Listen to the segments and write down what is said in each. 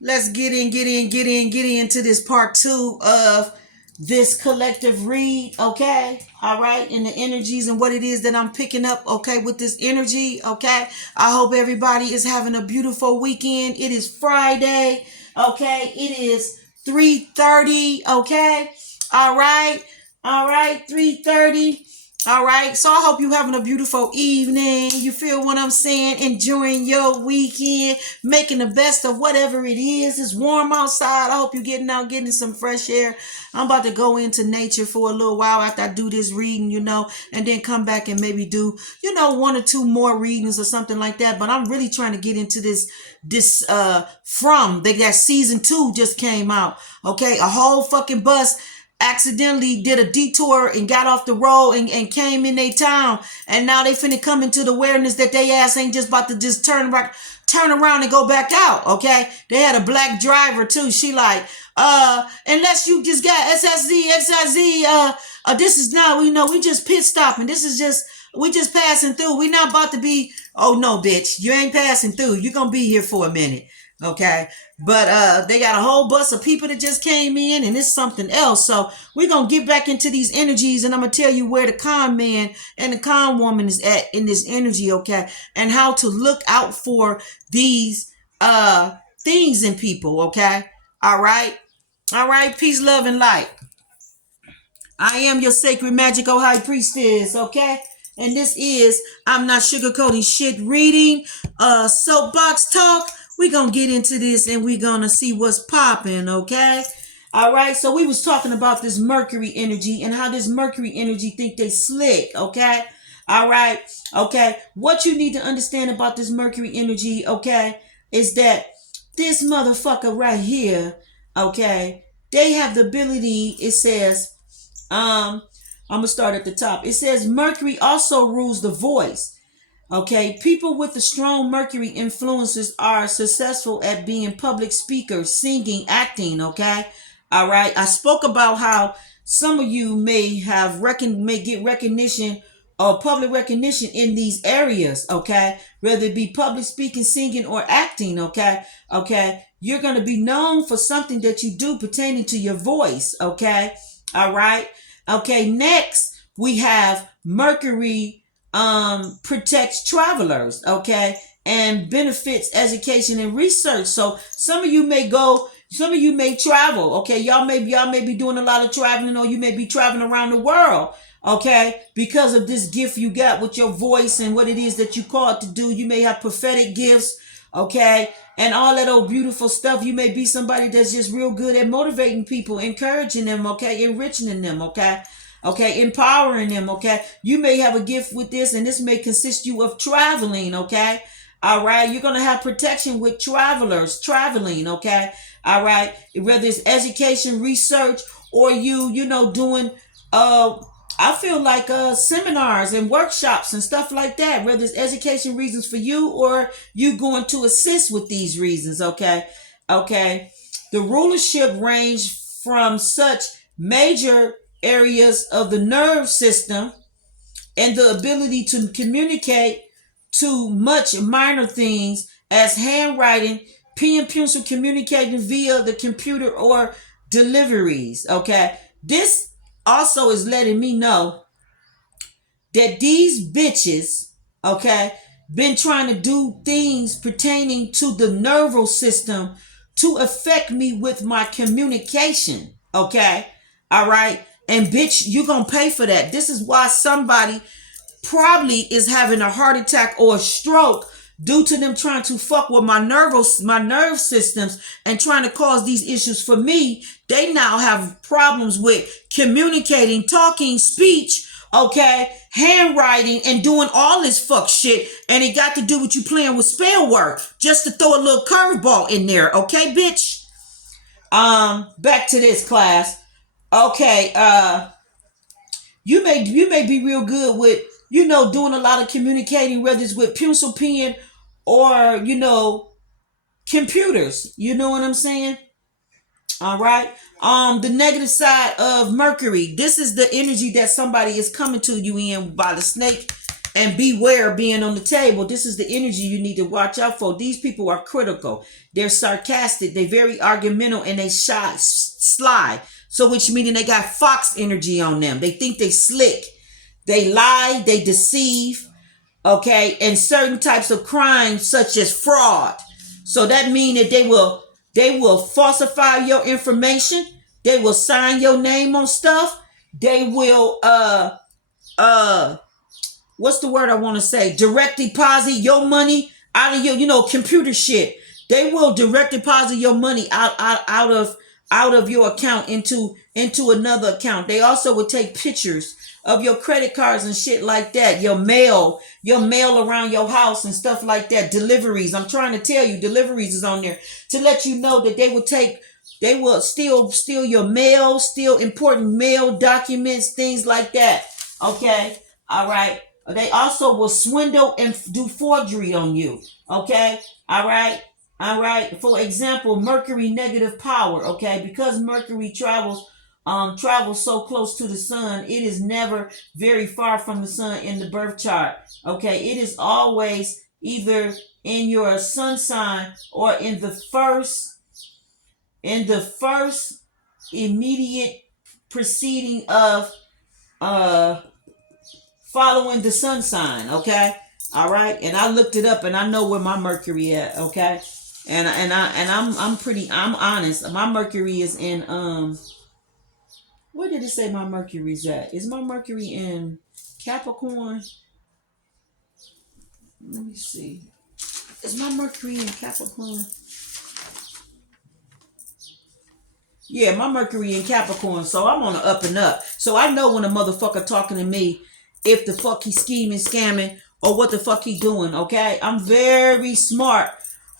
Let's get into this part two of this collective read, okay? All right, and the energies and what it is that I'm picking up, okay, with this energy, okay? I hope everybody is having a beautiful weekend. It is Friday, okay? It is 3:30, okay? All right, 3:30. All right, so I hope you having a beautiful evening. You feel what I'm saying? Enjoying your weekend, making the best of whatever it is. It's warm outside. I hope you're getting out, getting some fresh air. I'm about to go into nature for a little while after I do this reading, and then come back and maybe do, one or two more readings or something like that. But I'm really trying to get into that season 2 just came out. Okay, a whole fucking bus accidentally did a detour and got off the road and came in their town, and now they finna come into the awareness that they ass ain't just about to just turn around and go back out. Okay, they had a black driver too. She like, unless you just got SSZ, this is now, we just pit stopping. This is just, we just passing through. We not about to be, oh no bitch, you ain't passing through, you're gonna be here for a minute. Okay, but they got a whole bus of people that just came in, and it's something else. So we're gonna get back into these energies, and I'm gonna tell you where the con man and the con woman is at in this energy, okay, and how to look out for these things in people. Okay, all right, peace, love, and light. I am your sacred magical high priestess, okay? And this is I'm Not Sugarcoating Shit reading, Soapbox Talk. We're going to get into this and we're going to see what's popping, okay? All right, so we was talking about this Mercury energy and how this Mercury energy think they slick, okay? All right, okay. What you need to understand about this Mercury energy, okay, is that this motherfucker right here, okay, they have the ability, it says, I'm gonna start at the top. It says Mercury also rules the voice. Okay, people with the strong Mercury influences are successful at being public speakers, singing, acting. Okay, all right. I spoke about how some of you may get recognition or public recognition in these areas. Okay, whether it be public speaking, singing, or acting. Okay, you're gonna be known for something that you do pertaining to your voice. Okay, all right. Okay, next we have Mercury protects travelers, okay, and benefits education and research. So some of you may travel, okay. Y'all may be doing a lot of traveling, or you may be traveling around the world, okay, because of this gift you got with your voice and what it is that you called to do. You may have prophetic gifts, okay, and all that old beautiful stuff. You may be somebody that's just real good at motivating people, encouraging them, okay, enriching them, okay, empowering them, okay. You may have a gift with this, and this may consist you of traveling, okay. All right, you're gonna have protection with travelers traveling, okay. All right, whether it's education, research, or doing I feel like seminars and workshops and stuff like that, whether it's education reasons for you or you going to assist with these reasons, okay? Okay. The rulership range from such major areas of the nerve system and the ability to communicate to much minor things as handwriting, pen pencil, communicating via the computer, or deliveries, okay? This also is letting me know that these bitches, okay, been trying to do things pertaining to the nervous system to affect me with my communication, okay? All right? And bitch, you gonna pay for that. This is why somebody probably is having a heart attack or a stroke due to them trying to fuck with my nerve systems and trying to cause these issues for me. They now have problems with communicating, talking, speech, okay, handwriting, and doing all this fuck shit. And it got to do with you playing with spell work, just to throw a little curveball in there, okay, bitch. Back to this class. Okay, you may be real good with doing a lot of communicating, whether it's with pencil, pen, or computers. You know what I'm saying? All right. The negative side of Mercury. This is the energy that somebody is coming to you in by the snake And beware of being on the table. This is the energy you need to watch out for. These people are critical. They're sarcastic. They're very argumentative, and they sly. So which meaning they got fox energy on them. They think they slick. They lie. They deceive. Okay. And certain types of crimes such as fraud. So that means that they will falsify your information. They will sign your name on stuff. They will what's the word I want to say? Direct deposit your money out of your, computer shit. They will direct deposit your money out of your account into another account. They also will take pictures of your credit cards and shit like that. Your mail around your house and stuff like that. Deliveries. I'm trying to tell you, deliveries is on there to let you know that they will steal your mail, steal important mail documents, things like that. Okay. All right. They also will swindle and do forgery on you. Okay. All right. All right. For example, Mercury negative power. Okay. Because Mercury travels so close to the sun, it is never very far from the sun in the birth chart. Okay. It is always either in your sun sign or in the first immediate preceding of following the sun sign. Okay. All right. And I looked it up and I know where my Mercury at. Okay. And I'm honest. My Mercury is in where did it say my Mercury's at? Is my Mercury in Capricorn? Let me see. Is my Mercury in Capricorn? Yeah, my Mercury in Capricorn. So I'm on the up and up. So I know when a motherfucker talking to me, if the fuck he scheming, scamming, or what the fuck he doing, okay? I'm very smart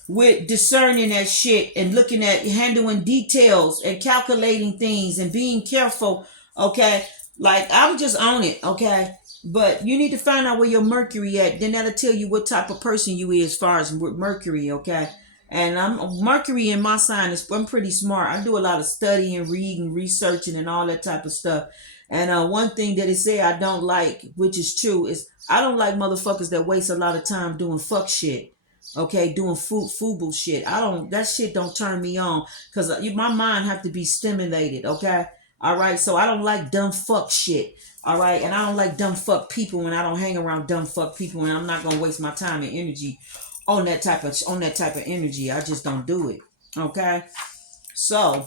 with discerning that shit and looking at handling details and calculating things and being careful, okay? Like, I'm just on it, okay? But you need to find out where your Mercury at. Then that'll tell you what type of person you is as far as with Mercury, okay? And Mercury in my sign is, I'm pretty smart. I do a lot of studying, reading, researching, and all that type of stuff. And one thing that it say I don't like, which is true, is I don't like motherfuckers that waste a lot of time doing fuck shit. Okay, doing fool shit. That shit don't turn me on because my mind have to be stimulated. Okay, all right. So I don't like dumb fuck shit. All right, and I don't like dumb fuck people, and I don't hang around dumb fuck people, and I'm not gonna waste my time and energy on that type of energy. I just don't do it. Okay, so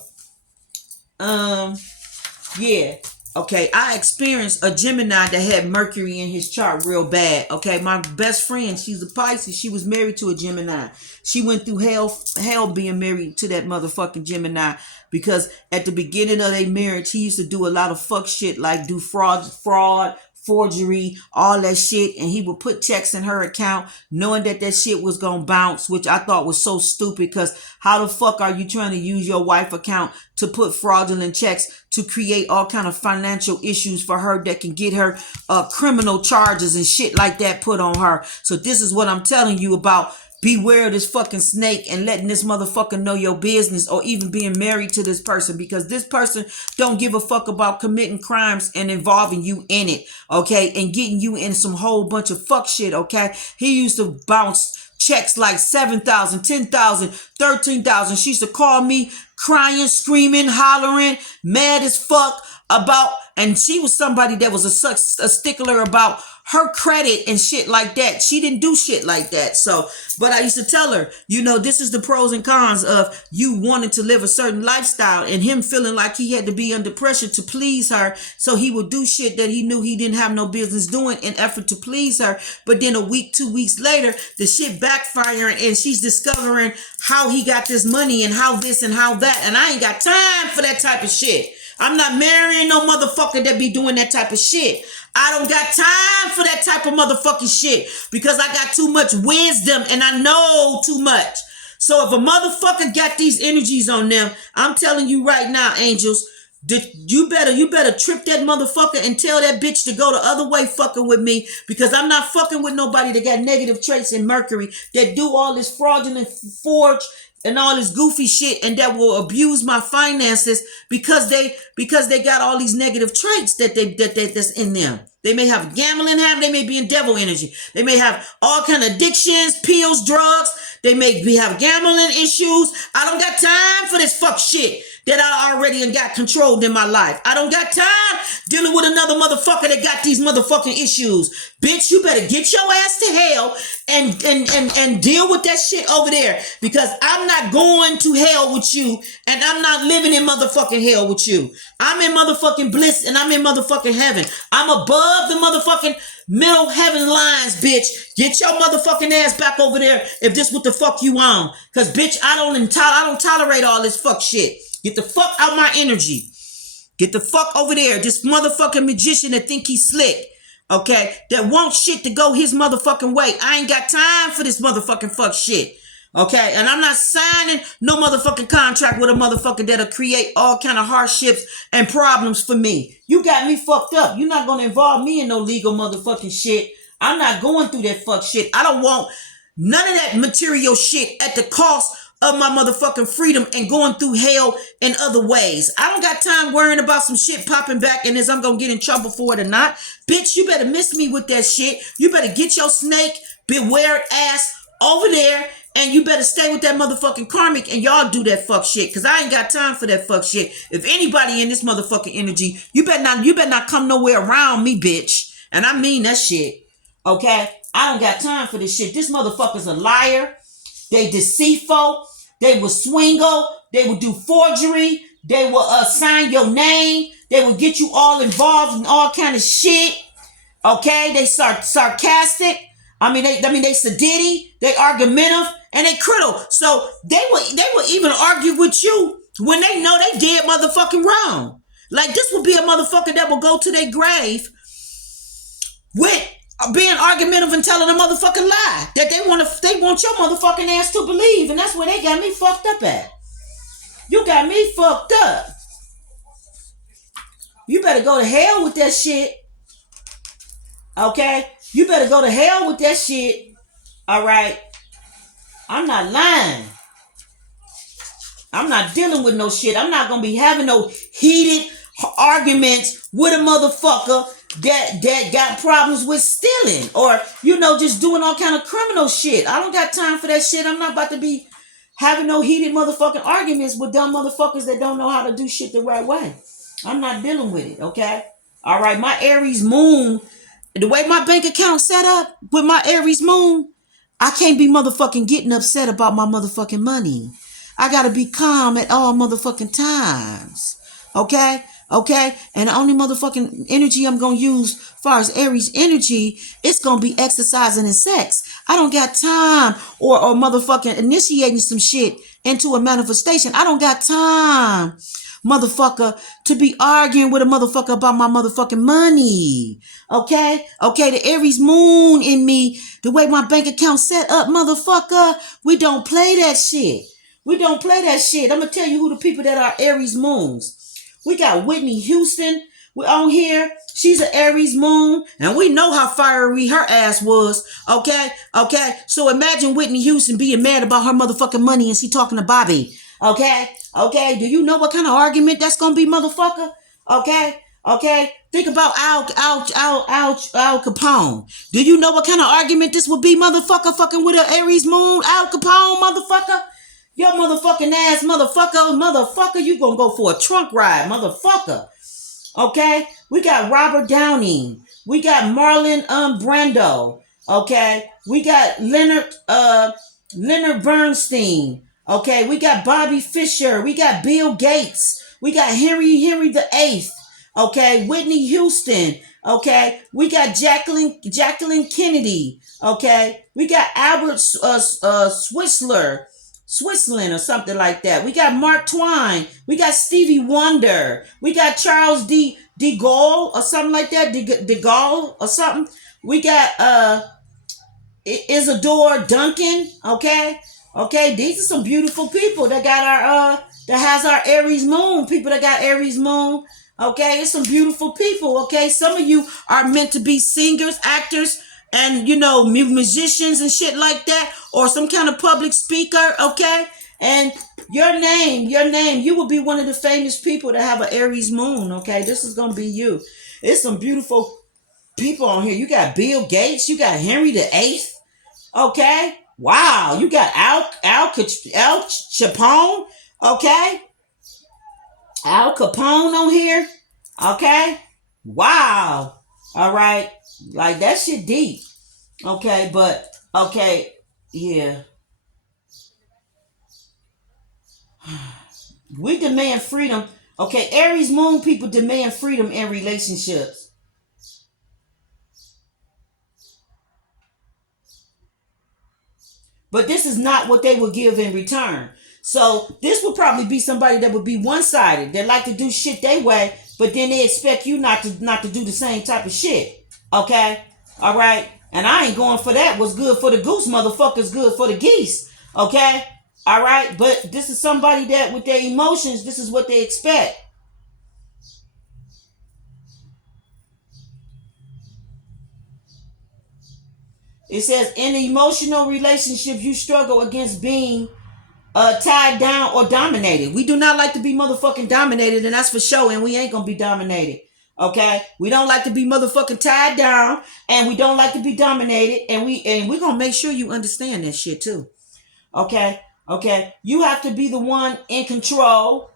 yeah. Okay, I experienced a Gemini that had Mercury in his chart real bad. Okay, my best friend, she's a Pisces. She was married to a Gemini. She went through hell being married to that motherfucking Gemini because at the beginning of their marriage, he used to do a lot of fuck shit like do fraud, forgery, all that shit, and he would put checks in her account knowing that shit was gonna bounce, which I thought was so stupid because how the fuck are you trying to use your wife account to put fraudulent checks to create all kind of financial issues for her that can get her criminal charges and shit like that put on her? So this is what I'm telling you about. Beware of this fucking snake and letting this motherfucker know your business or even being married to this person because this person don't give a fuck about committing crimes and involving you in it, okay, and getting you in some whole bunch of fuck shit, okay? He used to bounce checks like 7,000, 10,000, 13,000. She used to call me crying, screaming, hollering, mad as fuck about, and she was somebody that was a stickler about her credit and shit like that. She didn't do shit like that. So, but I used to tell her, this is the pros and cons of you wanting to live a certain lifestyle and him feeling like he had to be under pressure to please her. So he would do shit that he knew he didn't have no business doing in effort to please her. But then a week, 2 weeks later, the shit backfiring and she's discovering how he got this money and how this and how that. And I ain't got time for that type of shit. I'm not marrying no motherfucker that be doing that type of shit. I don't got time for that type of motherfucking shit because I got too much wisdom and I know too much. So if a motherfucker got these energies on them, I'm telling you right now, angels, you better trip that motherfucker and tell that bitch to go the other way fucking with me because I'm not fucking with nobody that got negative traits in Mercury that do all this fraudulent and all this goofy shit, and that will abuse my finances because they got all these negative traits that's in them. They may have gambling habit. They may be in devil energy. They may have all kind of addictions, pills, drugs. They may have gambling issues. I don't got time for this fuck shit that I already got controlled in my life. I don't got time dealing with another motherfucker that got these motherfucking issues. Bitch, you better get your ass to hell and deal with that shit over there, because I'm not going to hell with you, and I'm not living in motherfucking hell with you. I'm in motherfucking bliss, and I'm in motherfucking heaven. I'm above the motherfucking middle heaven lines, bitch. Get your motherfucking ass back over there if this what the fuck you on. Cause bitch, I don't tolerate all this fuck shit. Get the fuck out my energy. Get the fuck over there. This motherfucking magician that think he's slick, okay, that wants shit to go his motherfucking way. I ain't got time for this motherfucking fuck shit, okay? And I'm not signing no motherfucking contract with a motherfucker that'll create all kind of hardships and problems for me. You got me fucked up. You're not gonna involve me in no legal motherfucking shit. I'm not going through that fuck shit. I don't want none of that material shit at the cost of my motherfucking freedom and going through hell in other ways. I don't got time worrying about some shit popping back and is I'm gonna get in trouble for it or not. Bitch, you better miss me with that shit. You better get your snake beware ass over there, and you better stay with that motherfucking karmic, and y'all do that fuck shit, because I ain't got time for that fuck shit. If anybody in this motherfucking energy, you better not come nowhere around me, bitch. And I mean that shit, okay? I don't got time for this shit. This motherfucker's a liar. They deceitful. They will swingle. They will do forgery. They will sign your name. They will get you all involved in all kind of shit. Okay? They sarcastic. They sedity. They argumentative, and they critical. So they will even argue with you when they know they did motherfucking wrong. Like, this would be a motherfucker that will go to their grave with being argumentative and telling a motherfucking lie that they want your motherfucking ass to believe, and that's where they got me fucked up at. You got me fucked up. You better go to hell with that shit. Okay? You better go to hell with that shit. All right? I'm not lying. I'm not dealing with no shit. I'm not gonna be having no heated arguments with a motherfucker that got problems with stealing or, just doing all kind of criminal shit. I don't got time for that shit. I'm not about to be having no heated motherfucking arguments with dumb motherfuckers that don't know how to do shit the right way. I'm not dealing with it, okay? All right, my Aries moon, the way my bank account set up with my Aries moon, I can't be motherfucking getting upset about my motherfucking money. I gotta be calm at all motherfucking times, okay? Okay, and the only motherfucking energy I'm gonna use as far as Aries energy, it's gonna be exercising and sex. I don't got time or motherfucking initiating some shit into a manifestation. I don't got time, motherfucker, to be arguing with a motherfucker about my motherfucking money. Okay, the Aries moon in me, the way my bank account set up, motherfucker, we don't play that shit. We don't play that shit. I'm gonna tell you who the people that are Aries moons. We got Whitney Houston. We're on here. She's an Aries moon, and we know how fiery her ass was. Okay. So imagine Whitney Houston being mad about her motherfucking money, and she talking to Bobby. Okay. Do you know what kind of argument that's gonna be, motherfucker? Okay. Think about Al Capone. Do you know what kind of argument this would be, motherfucker? Fucking with an Aries moon, Al Capone, motherfucker. Your motherfucking ass, motherfucker, you gonna go for a trunk ride, motherfucker. Okay? We got Robert Downey. We got Marlon Brando. Okay? We got Leonard Bernstein. Okay? We got Bobby Fischer. We got Bill Gates. We got Henry VIII. Okay? Whitney Houston. Okay? We got Jacqueline Kennedy. Okay? We got Albert Switzerland or something like that. We got Mark Twain. We got Stevie Wonder. We got Charles de Gaulle or something like that. De Gaulle or something. We got Isadora Duncan. Okay. These are some beautiful people that got our that has our Aries moon. People that got Aries moon. Okay, it's some beautiful people. Okay, some of you are meant to be singers, actors, and musicians and shit like that, or some kind of public speaker. Okay, And your name, you will be one of the famous people that have an Aries moon. Okay, this is gonna be you. It's some beautiful people on here. You got Bill Gates. You got Henry the Eighth. Okay, wow. You got Al Capone. Okay, Al Capone on here. Okay, wow. All right, like that shit deep. Okay, but okay, yeah. We demand freedom. Okay, Aries moon people demand freedom in relationships. But this is not what they would give in return. So this would probably be somebody that would be one-sided. They like to do shit their way, but then they expect you not to do the same type of shit. Okay? All right? And I ain't going for that. What's good for the goose, motherfucker's good for the geese. Okay? All right? But this is somebody that with their emotions, this is what they expect. It says in emotional relationships, you struggle against being tied down or dominated. We do not like to be motherfucking dominated, and that's for sure. And we ain't gonna be dominated. Okay, we don't like to be motherfucking tied down, and we don't like to be dominated, and we're gonna make sure you understand that shit too. Okay, okay, you have to be the one in control.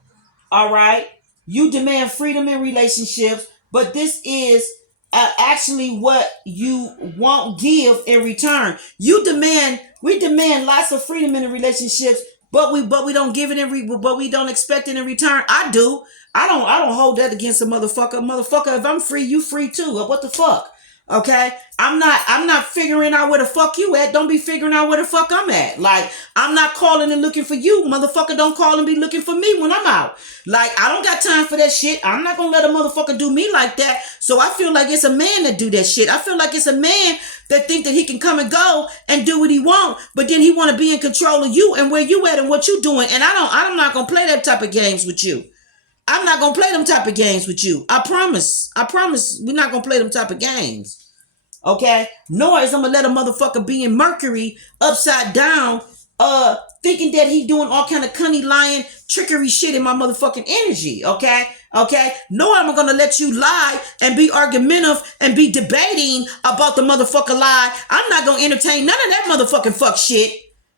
All right. You demand freedom in relationships, but this is actually what you won't give in return. We demand lots of freedom in the relationships, but we don't give it but we don't expect it in return. I do. I don't hold that against a motherfucker. Motherfucker, if I'm free, you free too. What the fuck? Okay, I'm not figuring out where the fuck you at. Don't be figuring out where the fuck I'm at. Like, I'm not calling and looking for you, motherfucker. Don't call and be looking for me when I'm out. Like, I don't got time for that shit. I'm not gonna let a motherfucker do me like that. So I feel like it's a man that do that shit. I feel like it's a man that think that he can come and go and do what he want, but then he want to be in control of you and where you at and what you doing. And I'm not gonna play that type of games with you. I'm not gonna play them type of games with you. I promise. I promise we're not gonna play them type of games. Okay? Nor is I'm gonna let a motherfucker be in Mercury upside down, thinking that he doing all kind of cunny lying trickery shit in my motherfucking energy. Okay? Okay? Nor am I gonna let you lie and be argumentative and be debating about the motherfucker lie. I'm not gonna entertain none of that motherfucking fuck shit.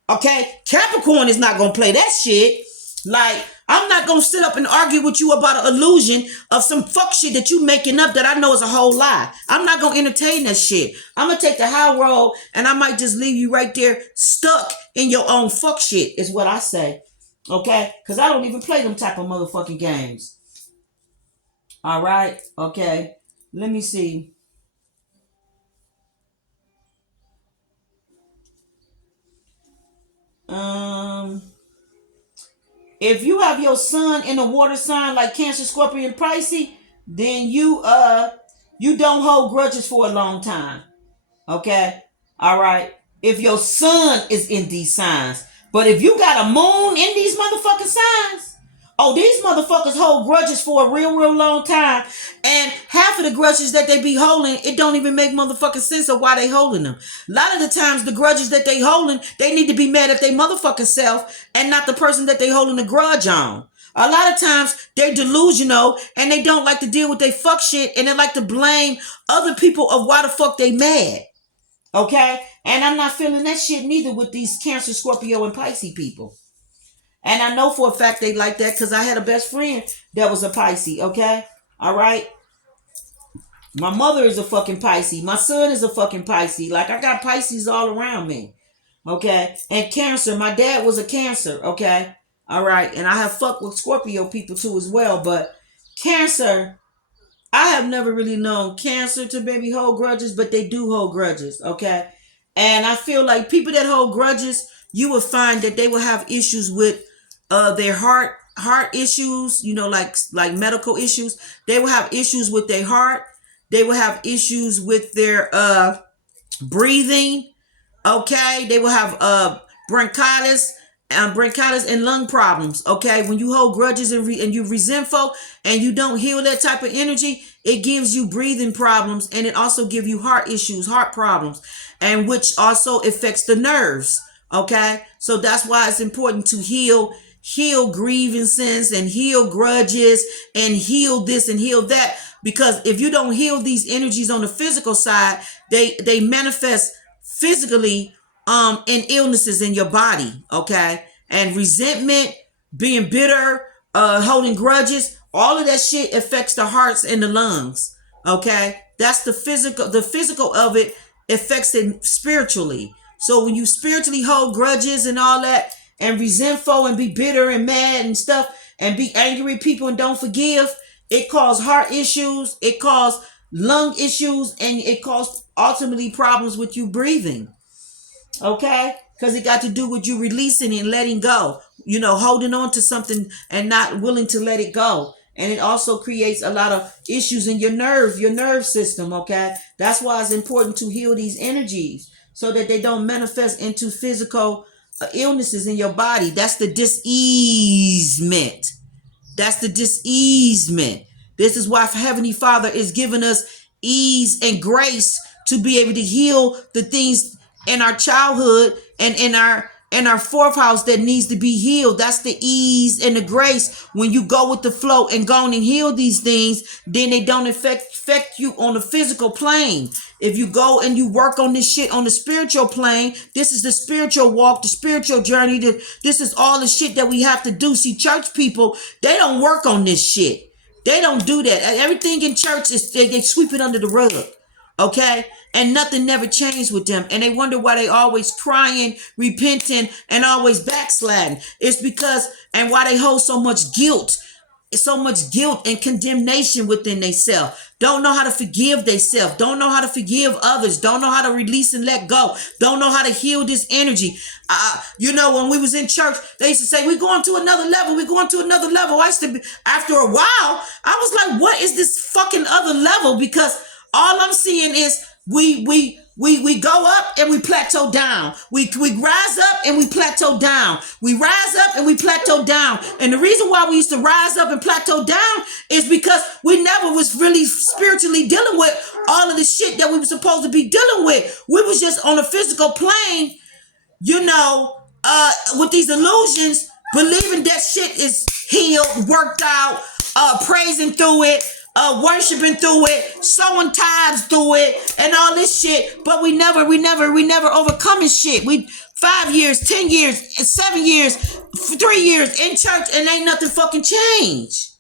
Okay? Capricorn is not gonna play that shit. Like, I'm not gonna sit up and argue with you about an illusion of some fuck shit that you making up that I know is a whole lie. I'm not gonna entertain that shit. I'm gonna take the high road and I might just leave you right there stuck in your own fuck shit, is what I say. Okay? Because I don't even play them type of motherfucking games. All right? Okay. Let me see. Um. If you have your sun in a water sign like Cancer, Scorpion, Pisces, then you don't hold grudges for a long time. Okay? All right. If your sun is in these signs. But if you got a moon in these motherfucking signs, oh, these motherfuckers hold grudges for a real, real long time. And half of the grudges that they be holding, it don't even make motherfucking sense of why they holding them. A lot of the times, the grudges that they holding, they need to be mad at their motherfucking self and not the person that they holding the grudge on. A lot of times, they're delusional and they don't like to deal with their fuck shit and they like to blame other people of why the fuck they mad. Okay? And I'm not feeling that shit neither with these Cancer, Scorpio, and Pisces people. And I know for a fact they like that because I had a best friend that was a Pisces, okay? All right? My mother is a fucking Pisces. My son is a fucking Pisces. Like, I got Pisces all around me, okay? And Cancer, my dad was a Cancer, okay? All right? And I have fucked with Scorpio people too as well, but Cancer, I have never really known Cancer to maybe hold grudges, but they do hold grudges, okay? And I feel like people that hold grudges, you will find that they will have issues with their heart issues, you know, like medical issues. They will have issues with their heart. They will have issues with their breathing. Okay, they will have bronchitis and lung problems. Okay, when you hold grudges and you resentful and you don't heal that type of energy, it gives you breathing problems and it also gives you heart issues, heart problems, and which also affects the nerves. Okay, so that's why it's important to heal grievances and heal grudges and heal this and heal that, because if you don't heal these energies on the physical side, they manifest physically in illnesses in your body. Okay, and resentment, being bitter, holding grudges, all of that shit affects the hearts and the lungs. Okay, that's the physical of it affects it spiritually. So when you spiritually hold grudges and all that, and resentful and be bitter and mad and stuff, and be angry at people and don't forgive, it causes heart issues, it causes lung issues, and it causes ultimately problems with you breathing. Okay, because it got to do with you releasing and letting go, holding on to something and not willing to let it go. And it also creates a lot of issues in your nerve system. Okay, that's why it's important to heal these energies so that they don't manifest into physical illnesses in your body. That's the diseasement. That's the diseasement. This is why Heavenly Father is giving us ease and grace to be able to heal the things in our childhood and in our fourth house that needs to be healed. That's the ease and the grace. When you go with the flow and go on and heal these things, then they don't affect you on the physical plane. If you go and you work on this shit on the spiritual plane, this is the spiritual walk, the spiritual journey. This is all the shit that we have to do. See, church people, they don't work on this shit. They don't do that. Everything in church is they sweep it under the rug. Okay, and nothing never changed with them, and they wonder why they always crying, repenting, and always backsliding. It's because, and why they hold so much guilt, and condemnation within themselves. Don't know how to forgive themselves. Don't know how to forgive others. Don't know how to release and let go. Don't know how to heal this energy. When we was in church, they used to say, we're going to another level. We're going to another level. I used to be, after a while, I was like, what is this fucking other level? Because all I'm seeing is we go up and we plateau down. We rise up and we plateau down. We rise up and we plateau down. And the reason why we used to rise up and plateau down is because we never was really spiritually dealing with all of the shit that we were supposed to be dealing with. We was just on a physical plane, with these illusions, believing that shit is healed, worked out, praising through it, worshiping through it, sowing tithes through it, and all this shit. But we never overcoming shit. We 5 years, 10 years, 7 years, 3 years in church, and ain't nothing fucking changed.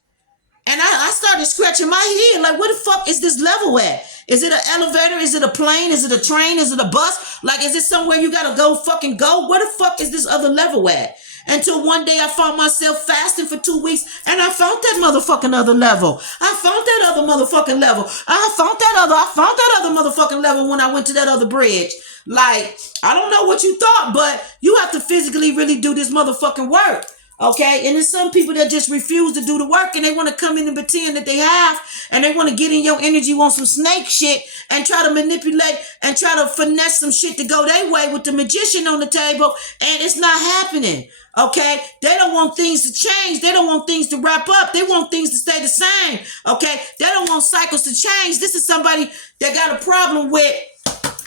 And I started scratching my head, like, where the fuck is this level at? Is it an elevator? Is it a plane? Is it a train? Is it a bus? Like, is it somewhere you gotta go fucking go? Where the fuck is this other level at? Until one day I found myself fasting for 2 weeks, and I found that motherfucking other level. I found that other motherfucking level. I found that other motherfucking level when I went to that other bridge. Like, I don't know what you thought, but you have to physically really do this motherfucking work. Okay, and there's some people that just refuse to do the work, and they want to come in and pretend that they have, and they want to get in your energy, want some snake shit, and try to manipulate and try to finesse some shit to go their way with the magician on the table, and it's not happening. Okay, they don't want things to change. They don't want things to wrap up. They want things to stay the same. Okay, they don't want cycles to change. This is somebody that got a problem with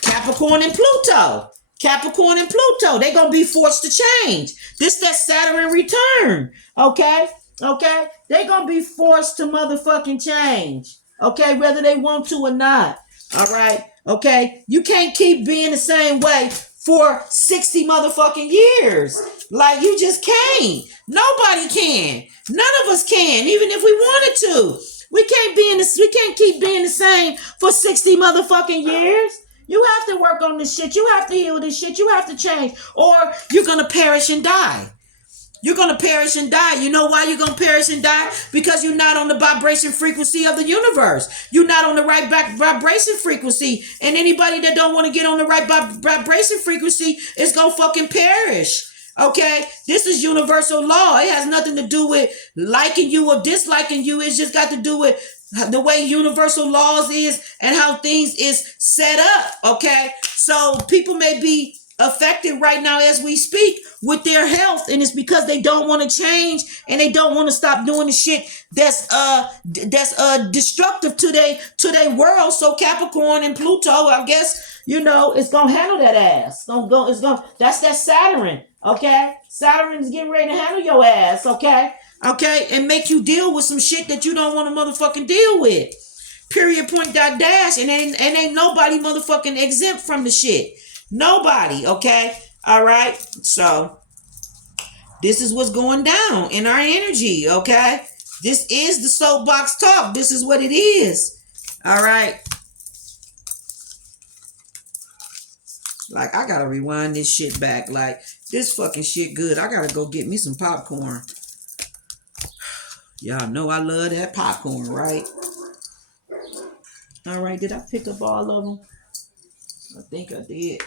Capricorn and Pluto. Capricorn and Pluto, they're going to be forced to change. This that Saturn return. Okay? They're going to be forced to motherfucking change. Okay? Whether they want to or not. All right? Okay? You can't keep being the same way for 60 motherfucking years. Like, you just can't. Nobody can. None of us can, even if we wanted to. We can't keep being the same for 60 motherfucking years. You have to work on this shit. You have to heal this shit. You have to change. Or you're going to perish and die. You're going to perish and die. You know why you're going to perish and die? Because you're not on the vibration frequency of the universe. You're not on the right vibration frequency. And anybody that don't want to get on the right vibration frequency is going to fucking perish. Okay? This is universal law. It has nothing to do with liking you or disliking you. It's just got to do with the way universal laws is and how things is set up. Okay? So people may be affected right now as we speak with their health, and it's because they don't want to change and they don't want to stop doing the shit that's destructive to their world. So Capricorn and Pluto, I guess It's gonna handle that ass. That's that Saturn, okay? Saturn is getting ready to handle your ass, okay? Okay, and make you deal with some shit that you don't want to motherfucking deal with. Period, point, dot, dash, and ain't nobody motherfucking exempt from the shit. Nobody, okay? All right, so this is what's going down in our energy, okay? This is the soapbox talk. This is what it is. All right. Like, I gotta rewind this shit back. Like, this fucking shit good. I gotta go get me some popcorn. Y'all know I love that popcorn, right? All right, did I pick up all of them? I think I did.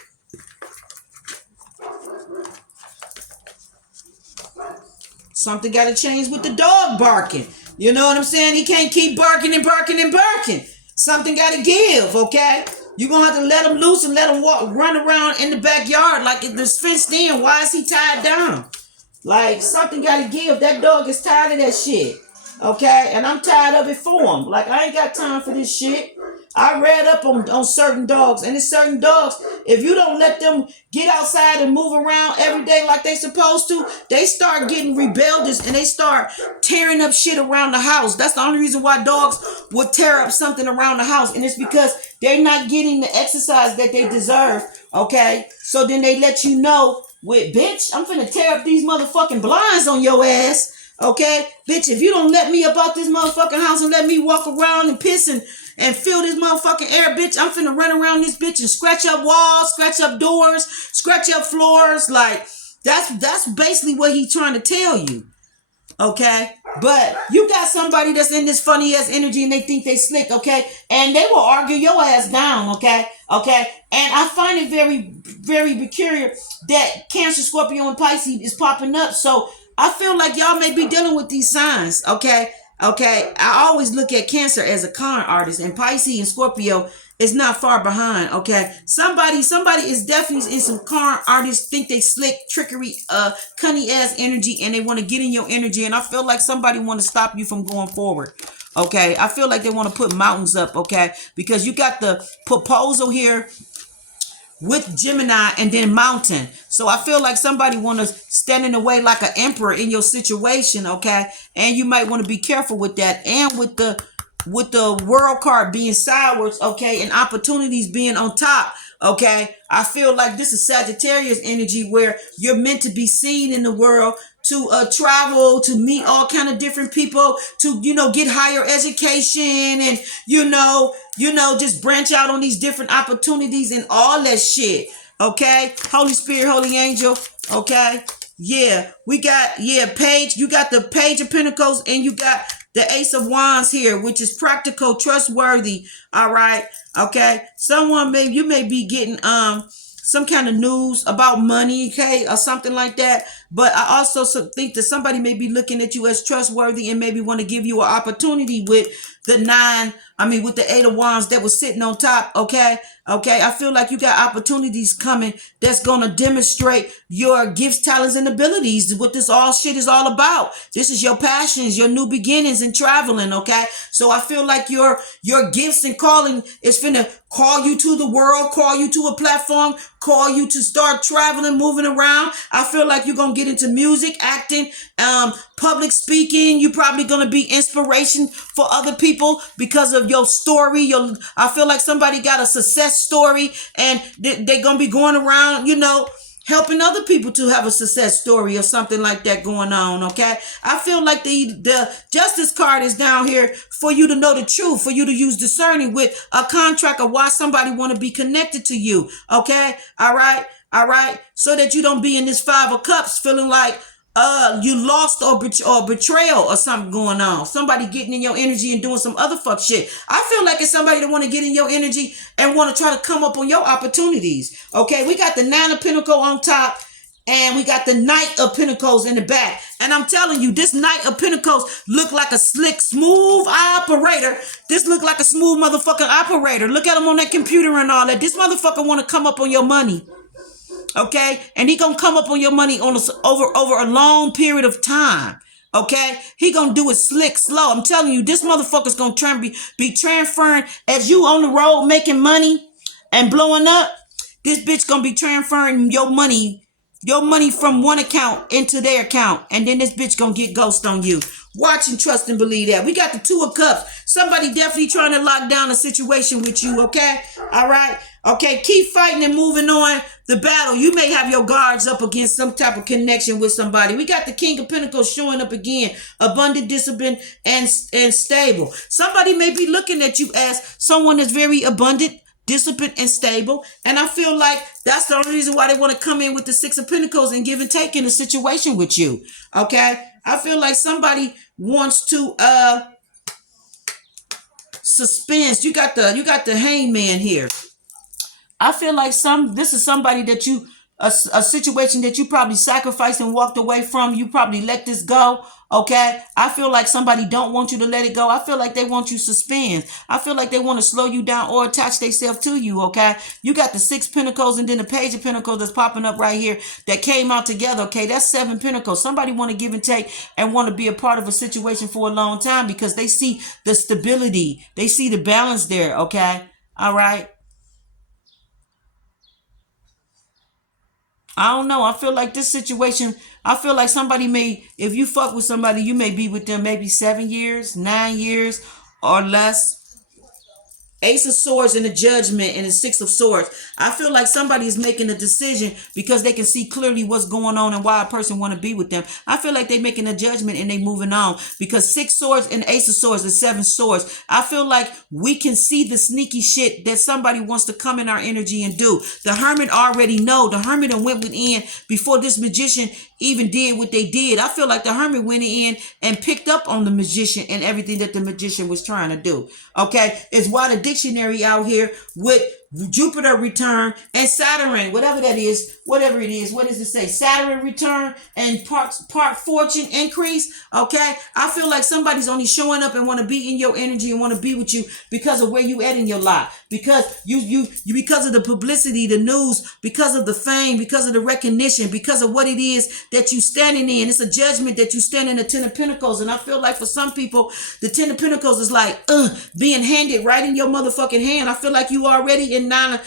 Something got to change with the dog barking. You know what I'm saying? He can't keep barking and barking and barking. Something got to give, okay? You're going to have to let him loose and let him run around in the backyard like it's fenced in. Why is he tied down? Like, something got to give. That dog is tired of that shit, okay? And I'm tired of it for him. Like, I ain't got time for this shit. I read up on certain dogs, and it's certain dogs, if you don't let them get outside and move around every day like they supposed to, they start getting rebellious and they start tearing up shit around the house. That's the only reason why dogs would tear up something around the house, and it's because they're not getting the exercise that they deserve, okay? So then they let you know, with, bitch, I'm finna tear up these motherfucking blinds on your ass, okay? Bitch, if you don't let me about this motherfucking house and let me walk around and piss and feel this motherfucking air, bitch, I'm finna run around this bitch and scratch up walls, scratch up doors, scratch up floors. Like, that's basically what he's trying to tell you, okay? But you got somebody that's in this funny ass energy and they think they slick, okay? And they will argue your ass down, okay? Okay? And I find it very, very peculiar that Cancer, Scorpio, and Pisces is popping up. So I feel like y'all may be dealing with these signs, okay? Okay, I always look at Cancer as a con artist, and Pisces and Scorpio is not far behind, okay? Somebody is definitely in some con artists, think they slick, trickery, cunning ass energy, and they want to get in your energy, and I feel like somebody want to stop you from going forward, okay? I feel like they want to put mountains up, okay? Because you got the proposal here with Gemini and then mountain. So I feel like somebody want to stand in the way like an emperor in your situation, okay? And you might want to be careful with that. And with the world card being sideways, okay, and opportunities being on top, okay? I feel like this is Sagittarius energy where you're meant to be seen in the world, to travel, to meet all kind of different people, to, get higher education and, just branch out on these different opportunities and all that shit. Okay. Holy Spirit, Holy Angel. Okay. Yeah. We got, Page. You got the Page of Pentacles and you got the Ace of Wands here, which is practical, trustworthy. All right. Okay. You may be getting, some kind of news about money, okay, or something like that. But I also think that somebody may be looking at you as trustworthy and maybe want to give you an opportunity with with the Eight of Wands that was sitting on top, okay? Okay, I feel like you got opportunities coming that's going to demonstrate your gifts, talents, and abilities, what this all shit is all about. This is your passions, your new beginnings and traveling, okay? So I feel like your gifts and calling is finna call you to the world, call you to a platform, call you to start traveling, moving around. I feel like you're going to get into music, acting, public speaking. You're probably going to be inspiration for other people because of your story. I feel like somebody got a success story and they're going to be going around, helping other people to have a success story or something like that going on, okay? I feel like the Justice card is down here for you to know the truth, for you to use discerning with a contract of why somebody want to be connected to you, okay? All right? So that you don't be in this Five of Cups feeling like you lost or betrayal or something going on. Somebody getting in your energy and doing some other fuck shit. I feel like it's somebody that want to get in your energy and want to try to come up on your opportunities. Okay, we got the Nine of Pentacles on top and we got the Knight of Pentacles in the back. And I'm telling you, this Knight of Pentacles look like a slick, smooth operator. This look like a smooth motherfucking operator. Look at him on that computer and all that. This motherfucker want to come up on your money. Okay, and he gonna come up on your money on over a long period of time. Okay, he gonna do it slick, slow. I'm telling you, this motherfucker's gonna be transferring as you on the road making money. and blowing up, this bitch gonna be transferring your money from one account into their account, and then this bitch gonna get ghost on you. Watch and trust and believe that. We got the Two of Cups. Somebody definitely trying to lock down a situation with you, okay? All right? Okay, keep fighting and moving on the battle. You may have your guards up against some type of connection with somebody. We got the King of Pentacles showing up again. Abundant, discipline, and stable. Somebody may be looking at you as someone that's very abundant, disciplined, and stable. And I feel like that's the only reason why they want to come in with the Six of Pentacles and give and take in a situation with you. Okay? I feel like somebody wants to suspense. You got the Hangman here. I feel like this is somebody that you a situation that you probably sacrificed and walked away from. You probably let this go. Okay, I feel like somebody don't want you to let it go. I feel like they want you suspend. I feel like they want to slow you down or attach themselves to you. Okay, you got the Six Pentacles and then the Page of Pentacles that's popping up right here that came out together. Okay, that's Seven Pentacles. Somebody want to give and take and want to be a part of a situation for a long time because they see the stability, they see the balance there. Okay, all right. I don't know. I feel like this situation, I feel like somebody may, if you fuck with somebody, you may be with them maybe 7 years, 9 years or less. Ace of Swords and the Judgment and the Six of Swords. I feel like somebody is making a decision because they can see clearly what's going on and why a person want to be with them. I feel like they're making a judgment and they moving on because Six Swords and Ace of Swords and Seven Swords. I feel like we can see the sneaky shit that somebody wants to come in our energy and do. The Hermit already know. The Hermit went within before this Magician even did what they did. I feel like the Hermit went in and picked up on the Magician and everything that the Magician was trying to do. Okay, it's why the dictionary out here with Jupiter return and Saturn, whatever that is, whatever it is, what does it say? Saturn return and part fortune increase. Okay, I feel like somebody's only showing up and want to be in your energy and want to be with you because of where you at in your life, because you because of the publicity, the news, because of the fame, because of the recognition, because of what it is that you standing in. It's a judgment that you stand in the Ten of Pentacles, and I feel like for some people, the Ten of Pentacles is like being handed right in your motherfucking hand. I feel like you already in nine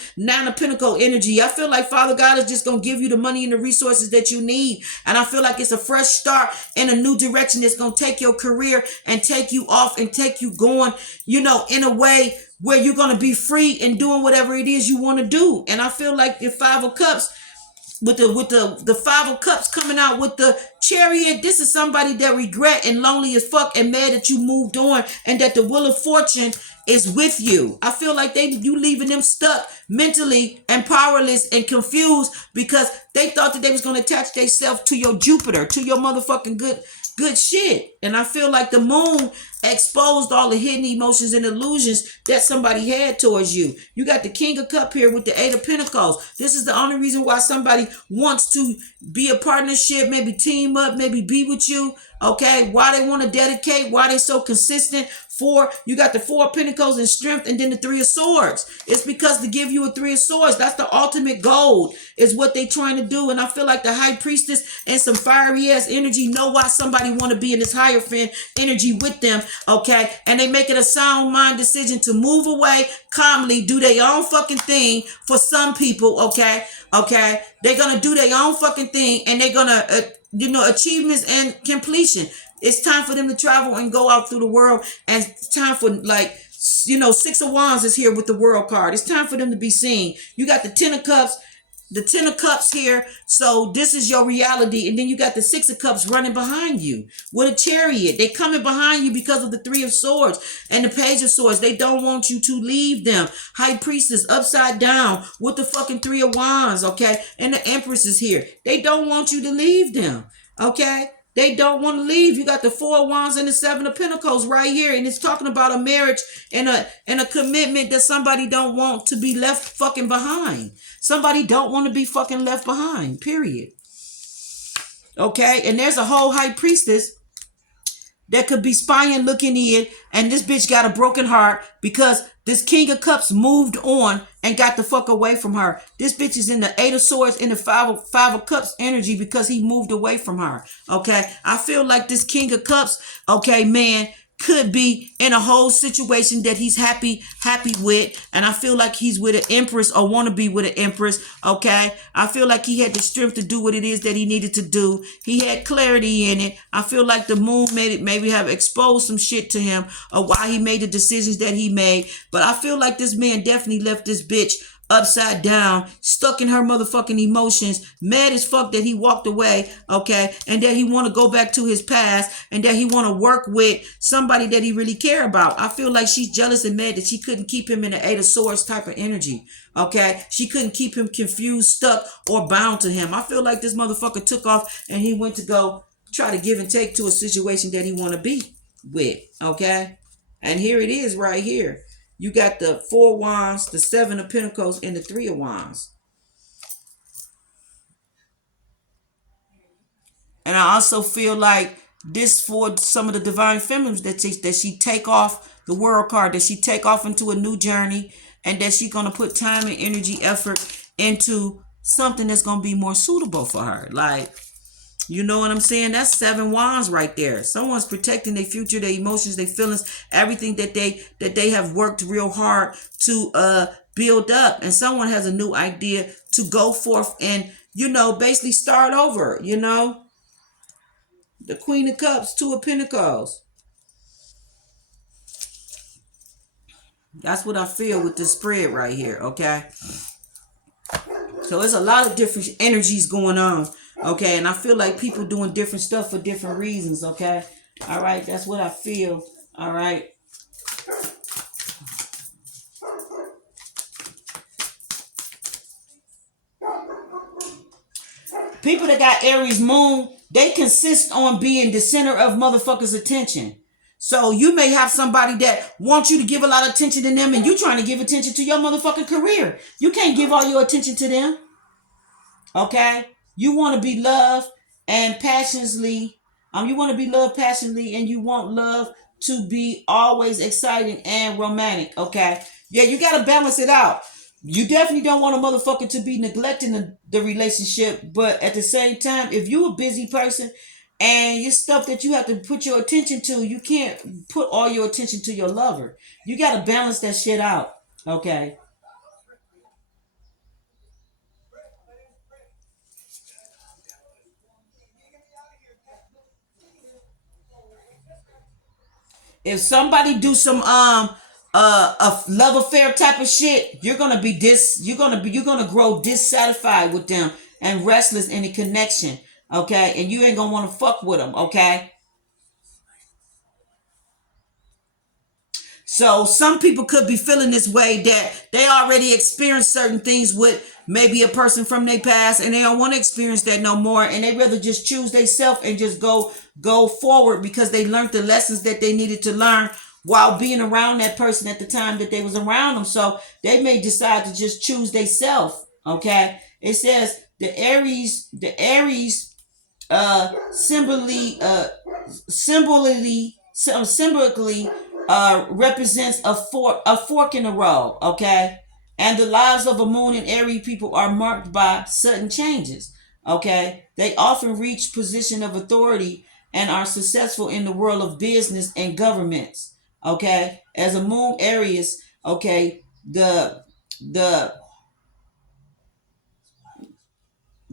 of Pentacle energy. I feel like Father God is just gonna give you the money and the resources that you need, and I feel like it's a fresh start in a new direction that's gonna take your career and take you off and take you going, in a way where you're gonna be free and doing whatever it is you want to do. And I feel like the Five of Cups, with the Five of Cups coming out with the Chariot, this is somebody that regret and lonely as fuck and mad that you moved on and that the Wheel of Fortune is with you. I feel like you leaving them stuck mentally and powerless and confused because they thought that they was going to attach themselves to your Jupiter, to your motherfucking good shit. And I feel like the moon exposed all the hidden emotions and illusions that somebody had towards you. You got the King of Cup here with the Eight of Pentacles. This is the only reason why somebody wants to be a partnership, maybe team up, maybe be with you. Okay, why they want to dedicate, why they so consistent. You got the Four of Pentacles and Strength, and then the Three of Swords. It's because to give you a Three of Swords, that's the ultimate goal, is what they trying to do. And I feel like the High Priestess and some fiery ass energy know why somebody want to be in this Hierophant energy with them. Okay, and they make it a sound mind decision to move away calmly, do their own fucking thing. For some people, okay, they're gonna do their own fucking thing, and they're gonna achievements and completion. It's time for them to travel and go out through the world, and it's time for Six of Wands is here with the World card. It's time for them to be seen. You got the Ten of Cups here, so this is your reality. And then you got the Six of Cups running behind you with a Chariot. They coming behind you because of the Three of Swords and the Page of Swords. They don't want you to leave them. High Priestess upside down with the fucking Three of Wands, okay? And the Empress is here. They don't want you to leave them, okay? They don't want to leave. You got the Four of Wands and the Seven of Pentacles right here. And it's talking about a marriage and a commitment that somebody don't want to be left fucking behind. Somebody don't want to be fucking left behind, period. Okay? And there's a whole High Priestess that could be spying, looking in, and this bitch got a broken heart because this King of Cups moved on and got the fuck away from her. This bitch is in the Eight of Swords in the Five of Cups energy because he moved away from her. Okay, I feel like this King of Cups, okay, man, could be in a whole situation that he's happy with, and I feel like he's with an empress or want to be with an empress. Okay, I feel like he had the strength to do what it is that he needed to do. He had clarity in it. I feel like the moon made it, maybe have exposed some shit to him of why he made the decisions that he made. But I feel like this man definitely left this bitch upside down, stuck in her motherfucking emotions, mad as fuck that he walked away, okay, and that he want to go back to his past, and that he want to work with somebody that he really care about. I feel like she's jealous and mad that she couldn't keep him in the Eight of Swords type of energy, okay? She couldn't keep him confused, stuck, or bound to him. I feel like this motherfucker took off and he went to go try to give and take to a situation that he want to be with, okay? And here it is right here. You got the Four Wands, the Seven of Pentacles, and the Three of Wands. And I also feel like this for some of the divine feminines that she take off the World card, that she take off into a new journey, and that she's going to put time and energy, effort into something that's going to be more suitable for her. Like, you know what I'm saying? That's 7 wands right there. Someone's protecting their future, their emotions, their feelings, everything that they have worked real hard to build up. And someone has a new idea to go forth and, basically start over, The Queen of Cups, Two of Pentacles. That's what I feel with this spread right here, okay? So there's a lot of different energies going on, okay? And I feel like people doing different stuff for different reasons, okay? All right, that's what I feel, all right? People that got Aries moon, they consist on being the center of motherfuckers' attention. So you may have somebody that wants you to give a lot of attention to them, and you trying to give attention to your motherfucking career. You can't give all your attention to them. Okay? You want to be loved and passionately. You want to be loved passionately, and you want love to be always exciting and romantic. Okay? Yeah, you got to balance it out. You definitely don't want a motherfucker to be neglecting the relationship, but at the same time, if you're a busy person and your stuff that you have to put your attention to, you can't put all your attention to your lover. You got to balance that shit out, okay? If somebody do some a love affair type of shit, you're gonna grow dissatisfied with them and restless in the connection, okay? And you ain't gonna want to fuck with them, okay? So some people could be feeling this way, that they already experienced certain things with maybe a person from their past, and they don't want to experience that no more, and they rather just choose themselves and just go forward because they learned the lessons that they needed to learn while being around that person at the time that they was around them. So they may decide to just choose themselves. Okay, it says the Aries symbolically represents a fork in the road, okay? And the lives of a moon and Aries people are marked by sudden changes, okay? They often reach position of authority and are successful in the world of business and governments, okay? As a moon Aries, okay, the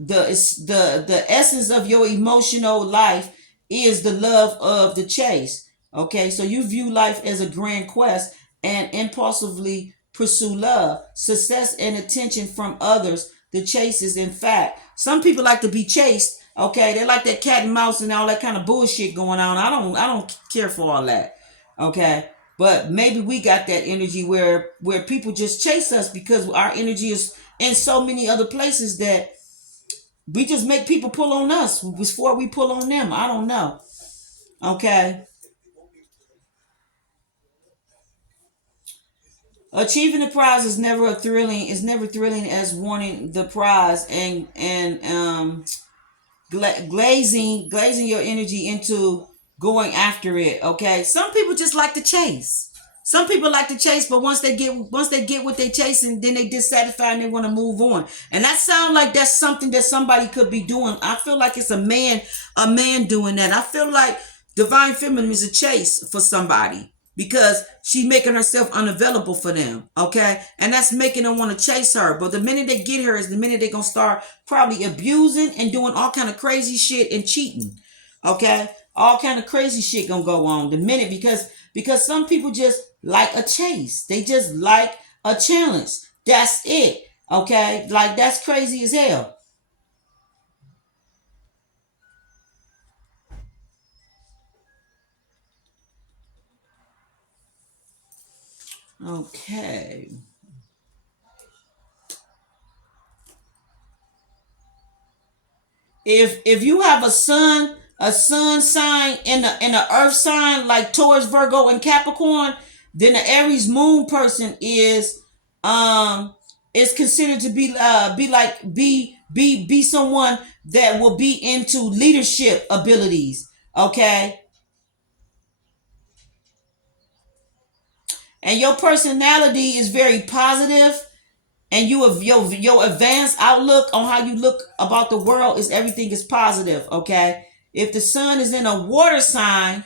the essence of your emotional life is the love of the chase. Okay, so you view life as a grand quest and impulsively pursue love, success, and attention from others. The chase is, in fact, some people like to be chased. Okay, they like that cat and mouse and all that kind of bullshit going on. I don't care for all that. Okay, but maybe we got that energy where people just chase us because our energy is in so many other places that we just make people pull on us before we pull on them. I don't know. Okay. Achieving the prize is never thrilling as wanting the prize and glazing your energy into going after it. Okay. Some people just like to chase. Some people like to chase, but once they get what they chasing, then they dissatisfied and they want to move on. And that sounds like that's something that somebody could be doing. I feel like it's a man doing that. I feel like Divine feminine is a chase for somebody because she's making herself unavailable for them. Okay. And that's making them want to chase her. But the minute they get her is the minute they're going to start probably abusing and doing all kind of crazy shit and cheating. Okay. All kind of crazy shit gonna go on the minute because some people just like a chase. They just like a challenge. That's it. Okay. Like that's crazy as hell. Okay. If you have a sun sign in a earth sign like Taurus, Virgo, and Capricorn, then the Aries moon person is considered to be someone that will be into leadership abilities. Okay. And your personality is very positive, and you have your advanced outlook on how you look about the world is everything is positive. Okay. If the sun is in a water sign,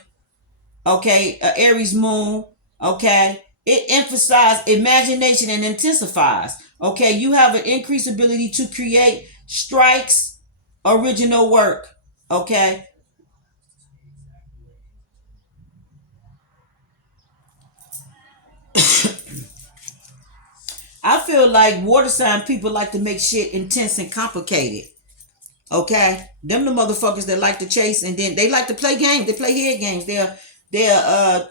okay, a Aries moon, okay, it emphasizes imagination and intensifies. Okay, you have an increased ability to create strikes, original work. Okay. I feel like water sign people like to make shit intense and complicated. Okay, them the motherfuckers that like to chase, and then they like to play games. They play head games. They're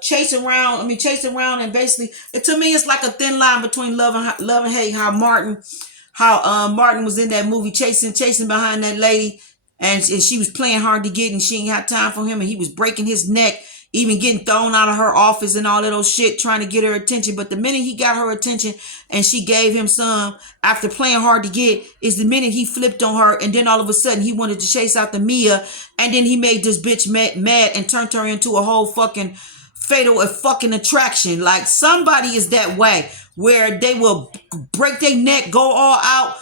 chase around. I mean, chase around, and basically, to me, it's like a thin line between love and hate. How Martin was in that movie chasing behind that lady, and she was playing hard to get, and she ain't had time for him, and he was breaking his neck, even getting thrown out of her office and all that old shit, trying to get her attention. But the minute he got her attention and she gave him some after playing hard to get, is the minute he flipped on her, and then all of a sudden he wanted to chase out the Mia, and then he made this bitch mad and turned her into a whole fucking fatal a fucking attraction. Like somebody is that way where they will break their neck, go all out,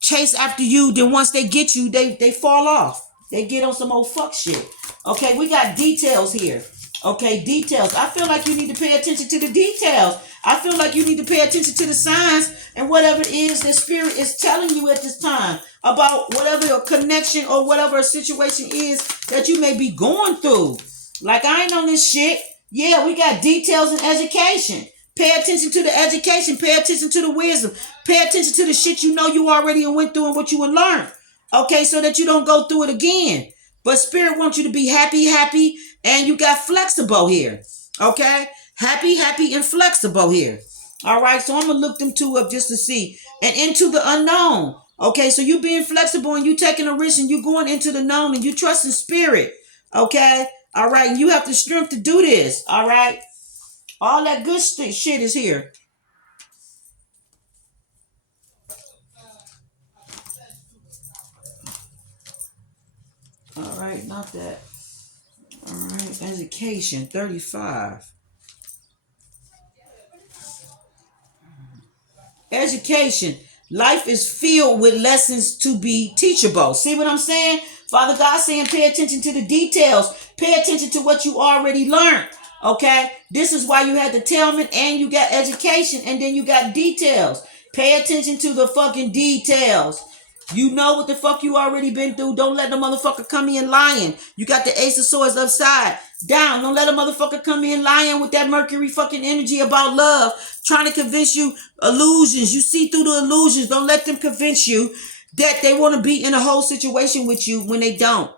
chase after you. Then once they get you, they fall off. They get on some old fuck shit. Okay, we got details here. Okay, details. I feel like you need to pay attention to the details. I feel like you need to pay attention to the signs and whatever it is that spirit is telling you at this time about whatever your connection or whatever a situation is that you may be going through. Like I ain't on this shit. Yeah, we got details and education. Pay attention to the education. Pay attention to the wisdom. Pay attention to the shit you know you already went through and what you learned. Okay, so that you don't go through it again. But spirit wants you to be happy, and you got flexible here. Okay, happy, and flexible here. All right, so I'm gonna look them two up just to see, and into the unknown. Okay, so you being flexible and you taking a risk and you going into the known and you trusting spirit. Okay, all right, and you have the strength to do this. All right, all that good shit is here. All right, not that. All right, education 35. Education. Life is filled with lessons to be teachable. See what I'm saying? Father God saying pay attention to the details. Pay attention to what you already learned. Okay? This is why you had the tailment and you got education and then you got details. Pay attention to the fucking details. You know what the fuck you already been through. Don't let the motherfucker come in lying. You got the Ace of Swords upside down. Don't let a motherfucker come in lying with that Mercury fucking energy about love, trying to convince you illusions. You see through the illusions. Don't let them convince you that they want to be in a whole situation with you when they don't.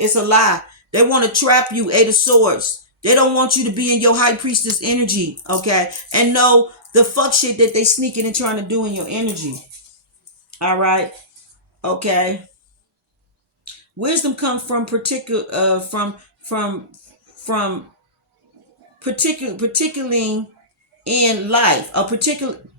It's a lie. They want to trap you, Eight of Swords. They don't want you to be in your high priestess energy, okay? And know the fuck shit that they sneaking and trying to do in your energy. All right. Okay. Wisdom comes from from particularly in life.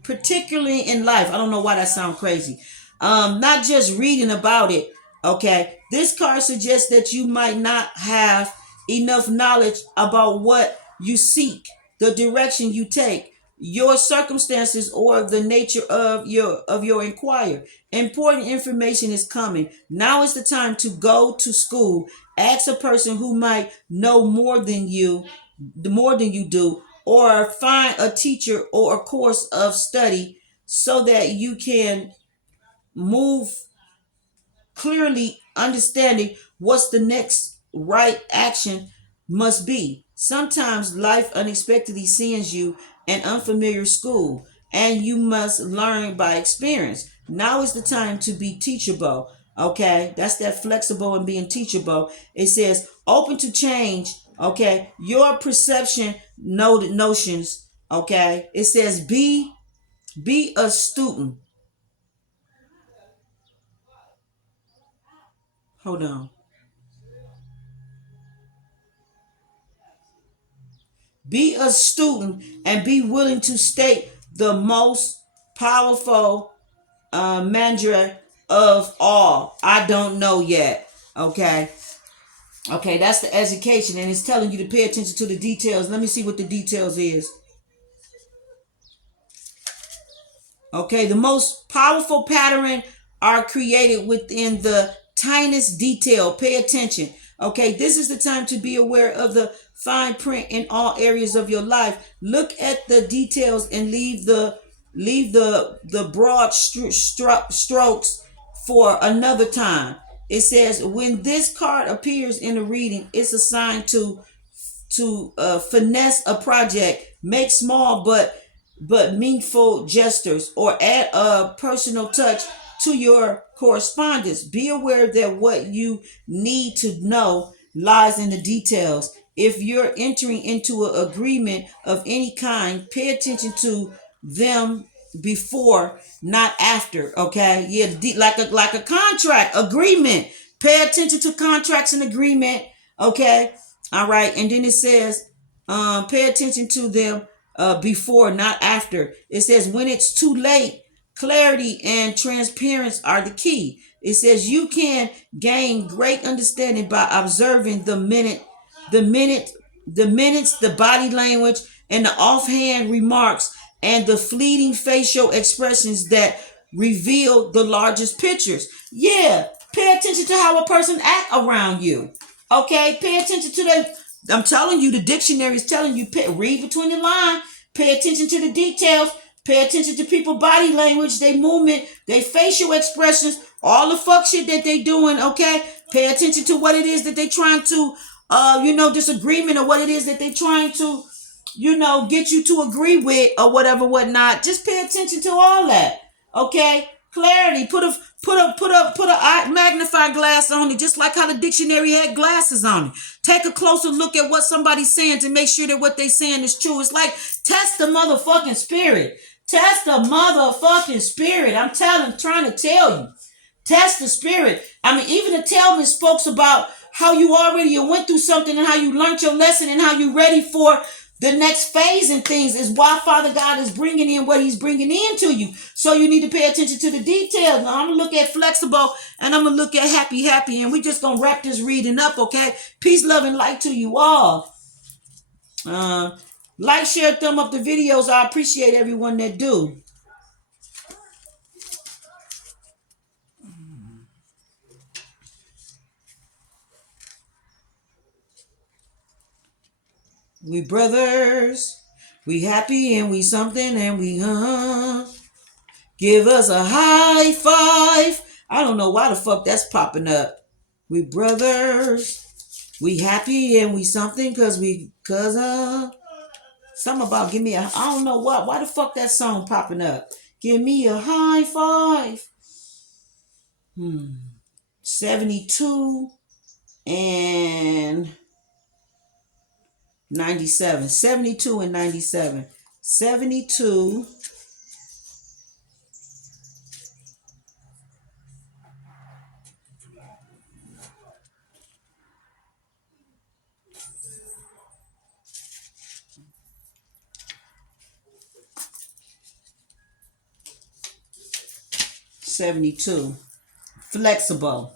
Particularly in life. I don't know why that sounds crazy. Not just reading about it. Okay. This card suggests that you might not have enough knowledge about what you seek, the direction you take. your circumstances or the nature of your inquiry. Important information is coming. Now is the time to go to school. Ask a person who might know more than you do, or find a teacher or a course of study so that you can move clearly understanding what's the next right action must be. Sometimes life unexpectedly sends you an unfamiliar school, and you must learn by experience. Now is the time to be teachable. Okay, that's that flexible and being teachable. It says open to change. Okay, your perception notions. Okay, it says be a student. Hold on. Be a student and be willing to state the most powerful mantra of all. I don't know yet. Okay. Okay, that's the education, and it's telling you to pay attention to the details. Let me see what the details is. Okay, the most powerful pattern are created within the tiniest detail. Pay attention. Okay, this is the time to be aware of the fine print in all areas of your life. Look at the details and leave the broad strokes for another time. It says when this card appears in a reading, it's assigned to finesse a project, make small but meaningful gestures, or add a personal touch to your correspondence. Be aware that what you need to know lies in the details. If you're entering into an agreement of any kind, pay attention to them before, not after. Okay, yeah, like a contract agreement. Pay attention to contracts and agreement. Okay, all right, and then it says, pay attention to them before, not after. It says when it's too late, clarity and transparency are the key. It says you can gain great understanding by observing the minute, the minutes, the body language, and the offhand remarks, and the fleeting facial expressions that reveal the largest pictures. Yeah, pay attention to how a person act around you. Okay, pay attention to the. I'm telling you, the dictionary is telling you, read between the lines, pay attention to the details, pay attention to people's body language, their movement, their facial expressions, all the fuck shit that they doing, okay? Pay attention to what it is that they trying to, disagreement, or what it is that they trying to, get you to agree with, or whatever, whatnot. Just pay attention to all that, okay? Clarity. Put a magnifying glass on it, just like how the dictionary had glasses on it. Take a closer look at what somebody's saying to make sure that what they're saying is true. It's like test the motherfucking spirit. Test the motherfucking spirit. Trying to tell you. Test the spirit. I mean, even the Tellman spoke about how you already went through something, and how you learned your lesson, and how you ready for the next phase and things. Is why Father God is bringing in what he's bringing into you. So you need to pay attention to the details. Now I'm going to look at flexible, and I'm going to look at happy. And we just going to wrap this reading up, okay? Peace, love, and light to you all. Like, share, thumb up the videos. I appreciate everyone that do. We brothers, we happy and we something, and we give us a high five. I don't know why the fuck that's popping up. We brothers, we happy and we something, cause something about give me a, I don't know why the fuck that song popping up. Give me a high five. 72 and 97. 72 and 97. 72 72. Flexible.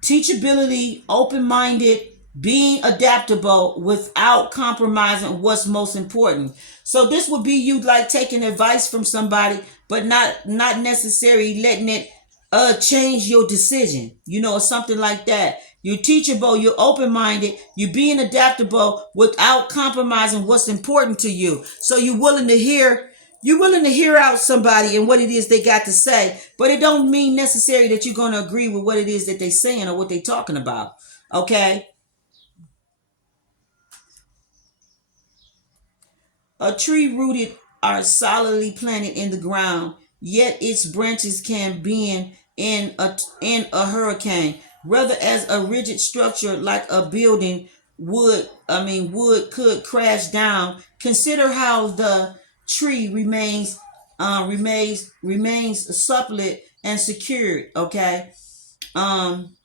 Teachability, open-minded, being adaptable without compromising what's most important. So this would be you like taking advice from somebody, but not necessarily letting it change your decision, or something like that. You're teachable, you're open-minded, you're being adaptable without compromising what's important to you. So you're willing to hear out somebody and what it is they got to say, but it don't mean necessarily that you're going to agree with what it is that they're saying or what they're talking about. Okay. A tree rooted are solidly planted in the ground, yet its branches can bend in a hurricane. Rather, as a rigid structure like a building would could crash down. Consider how the tree remains supple and secured. Okay. Um,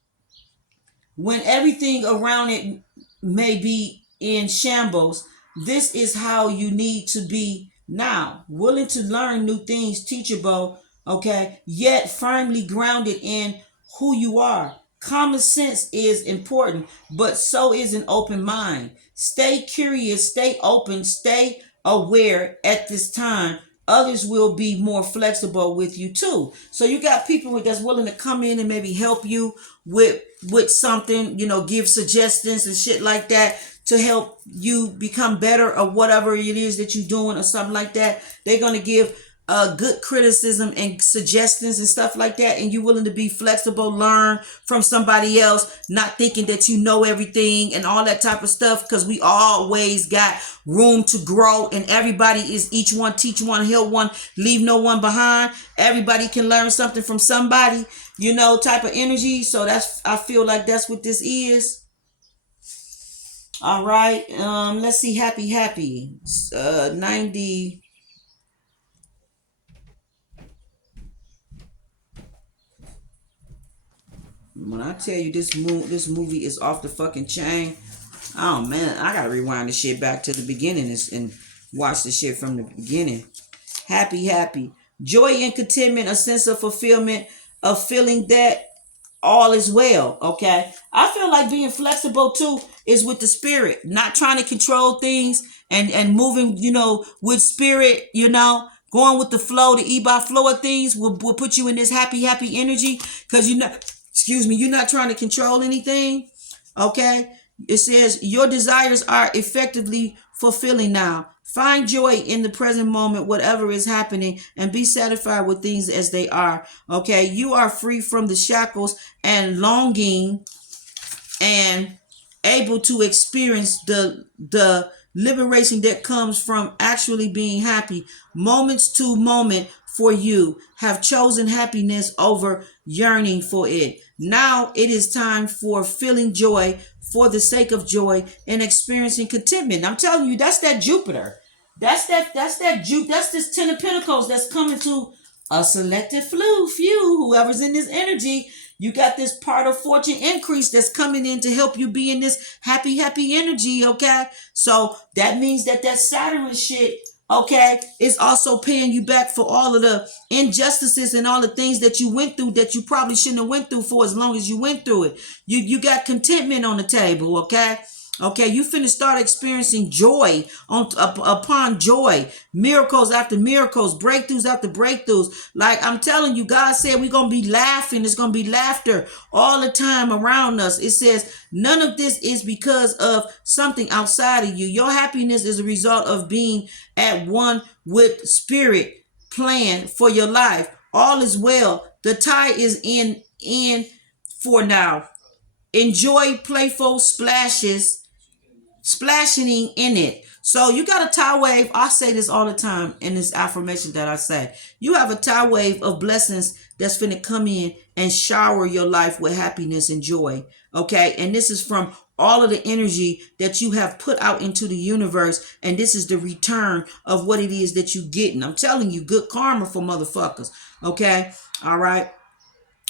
when everything around it may be in shambles, this is how you need to be now, willing to learn new things, teachable, okay, yet firmly grounded in who you are. Common sense is important, but so is an open mind. Stay curious, stay open, stay aware at this time. Others will be more flexible with you too. So you got people that's willing to come in and maybe help you with something, give suggestions and shit like that to help you become better or whatever it is that you're doing or something like that. They're going to give good criticism and suggestions and stuff like that, and you're willing to be flexible, learn from somebody else, not thinking that you know everything and all that type of stuff, because we always got room to grow, and everybody is each one teach one, help one, leave no one behind. Everybody can learn something from somebody, type of energy. So I feel like that's what this is. All right. Let's see. Happy. 90. When I tell you this movie is off the fucking chain. Oh man, I gotta rewind the shit back to the beginning and watch the shit from the beginning. Happy. Joy and contentment, a sense of fulfillment, a feeling that all is well. Okay. I feel like being flexible too is with the spirit, not trying to control things and moving, with spirit, going with the flow, the ebb flow of things will put you in this happy energy, because you're not trying to control anything. Okay. It says your desires are effectively fulfilling now. Find joy in the present moment, whatever is happening, and be satisfied with things as they are. Okay. You are free from the shackles and longing, and able to experience the liberation that comes from actually being happy. Moments to moment for you have chosen happiness over yearning for it. Now it is time for feeling joy for the sake of joy and experiencing contentment. I'm telling you, that's that Jupiter. That's this 10 of Pentacles that's coming to a selected few, whoever's in this energy. You got this part of fortune increase that's coming in to help you be in this happy energy. Okay. So that means that Saturn shit, okay, is also paying you back for all of the injustices and all the things that you went through that you probably shouldn't have went through for as long as you went through it. You got contentment on the table. Okay. Okay, you finna start experiencing joy upon joy, miracles after miracles, breakthroughs after breakthroughs. Like I'm telling you, God said we're gonna be laughing. It's gonna be laughter all the time around us. It says none of this is because of something outside of you. Your happiness is a result of being at one with spirit plan for your life. All is well. The tide is in for now. Enjoy playful splashing in it. So you got a tidal wave. I say this all the time in this affirmation that I say. You have a tidal wave of blessings that's finna come in and shower your life with happiness and joy. Okay. And this is from all of the energy that you have put out into the universe. And this is the return of what it is that you getting. I'm telling you, good karma for motherfuckers. Okay. All right.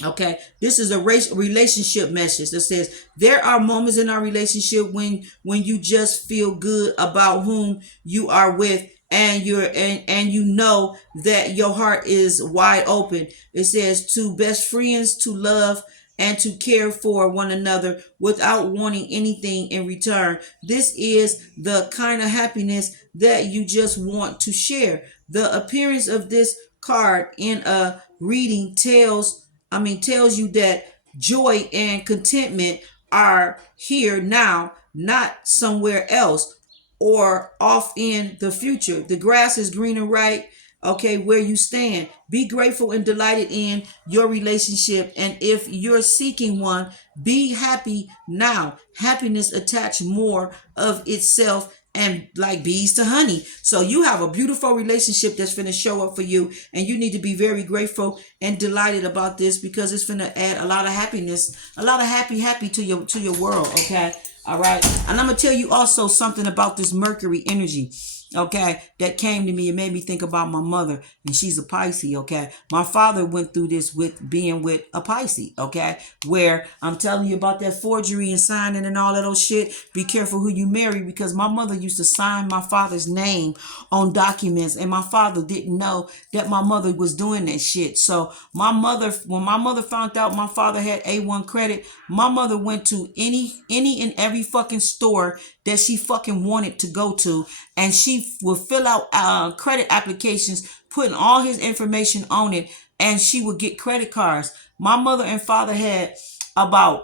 Okay, this is a relationship message that says there are moments in our relationship when you just feel good about whom you are with, and and you know that your heart is wide open. It says to best friends to love and to care for one another without wanting anything in return. This is the kind of happiness that you just want to share. The appearance of this card in a reading tells you that joy and contentment are here now, not somewhere else or off in the future. The grass is greener right, okay, where you stand. Be grateful and delighted in your relationship. And if you're seeking one, be happy now. Happiness attach more of itself and like bees to honey. So you have a beautiful relationship that's going to show up for you, and you need to be very grateful and delighted about this because it's going to add a lot of happiness, a lot of happy to your world. Okay. All right. And I'm going to tell you also something about this Mercury energy. Okay, that came to me. It made me think about my mother, and she's a Pisces. Okay, my father went through this with being with a Pisces. Okay, where I'm telling you about that forgery and signing and all of those shit. Be careful who you marry, because my mother used to sign my father's name on documents, and my father didn't know that my mother was doing that shit. So my mother, when my mother found out my father had A1 credit, my mother went to any and every fucking store that she fucking wanted to go to, and she would fill out credit applications, putting all his information on it, and she would get credit cards. My mother and father had about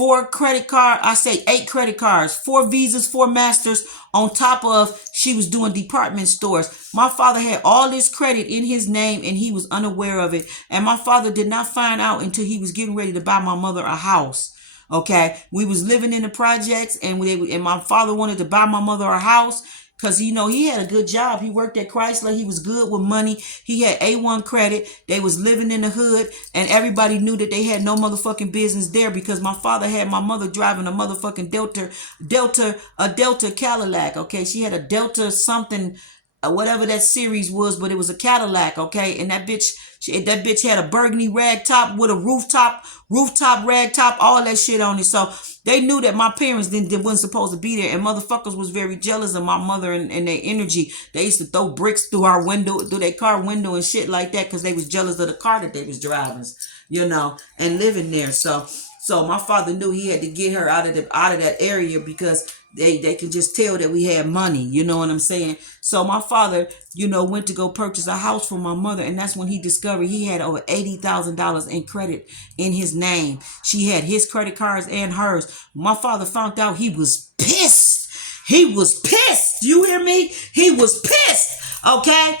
8 credit cards, 4 Visas, 4 Masters, on top of she was doing department stores. My father had all this credit in his name, and he was unaware of it. And my father did not find out until he was getting ready to buy my mother a house. Okay, we was living in the projects, and my father wanted to buy my mother a house because he had a good job. He worked at Chrysler. He was good with money. He had A1 credit. They was living in the hood, and everybody knew that they had no motherfucking business there because my father had my mother driving a motherfucking Delta Cadillac. Okay, she had a Delta something, whatever that series was, but it was a Cadillac. Okay, and that bitch had a burgundy rag top with a rooftop rag top, all that shit on it. So they knew that my parents wasn't supposed to be there, and motherfuckers was very jealous of my mother and their energy. They used to throw bricks through their car window and shit like that because they was jealous of the car that they was driving, and living there. So my father knew he had to get her out of that area because they could just tell that we had money. You know what I'm saying? So my father, went to go purchase a house for my mother, and that's when he discovered he had over $80,000 in credit in his name. She had his credit cards and hers. My father found out, he was pissed. He was pissed. You hear me? He was pissed. Okay?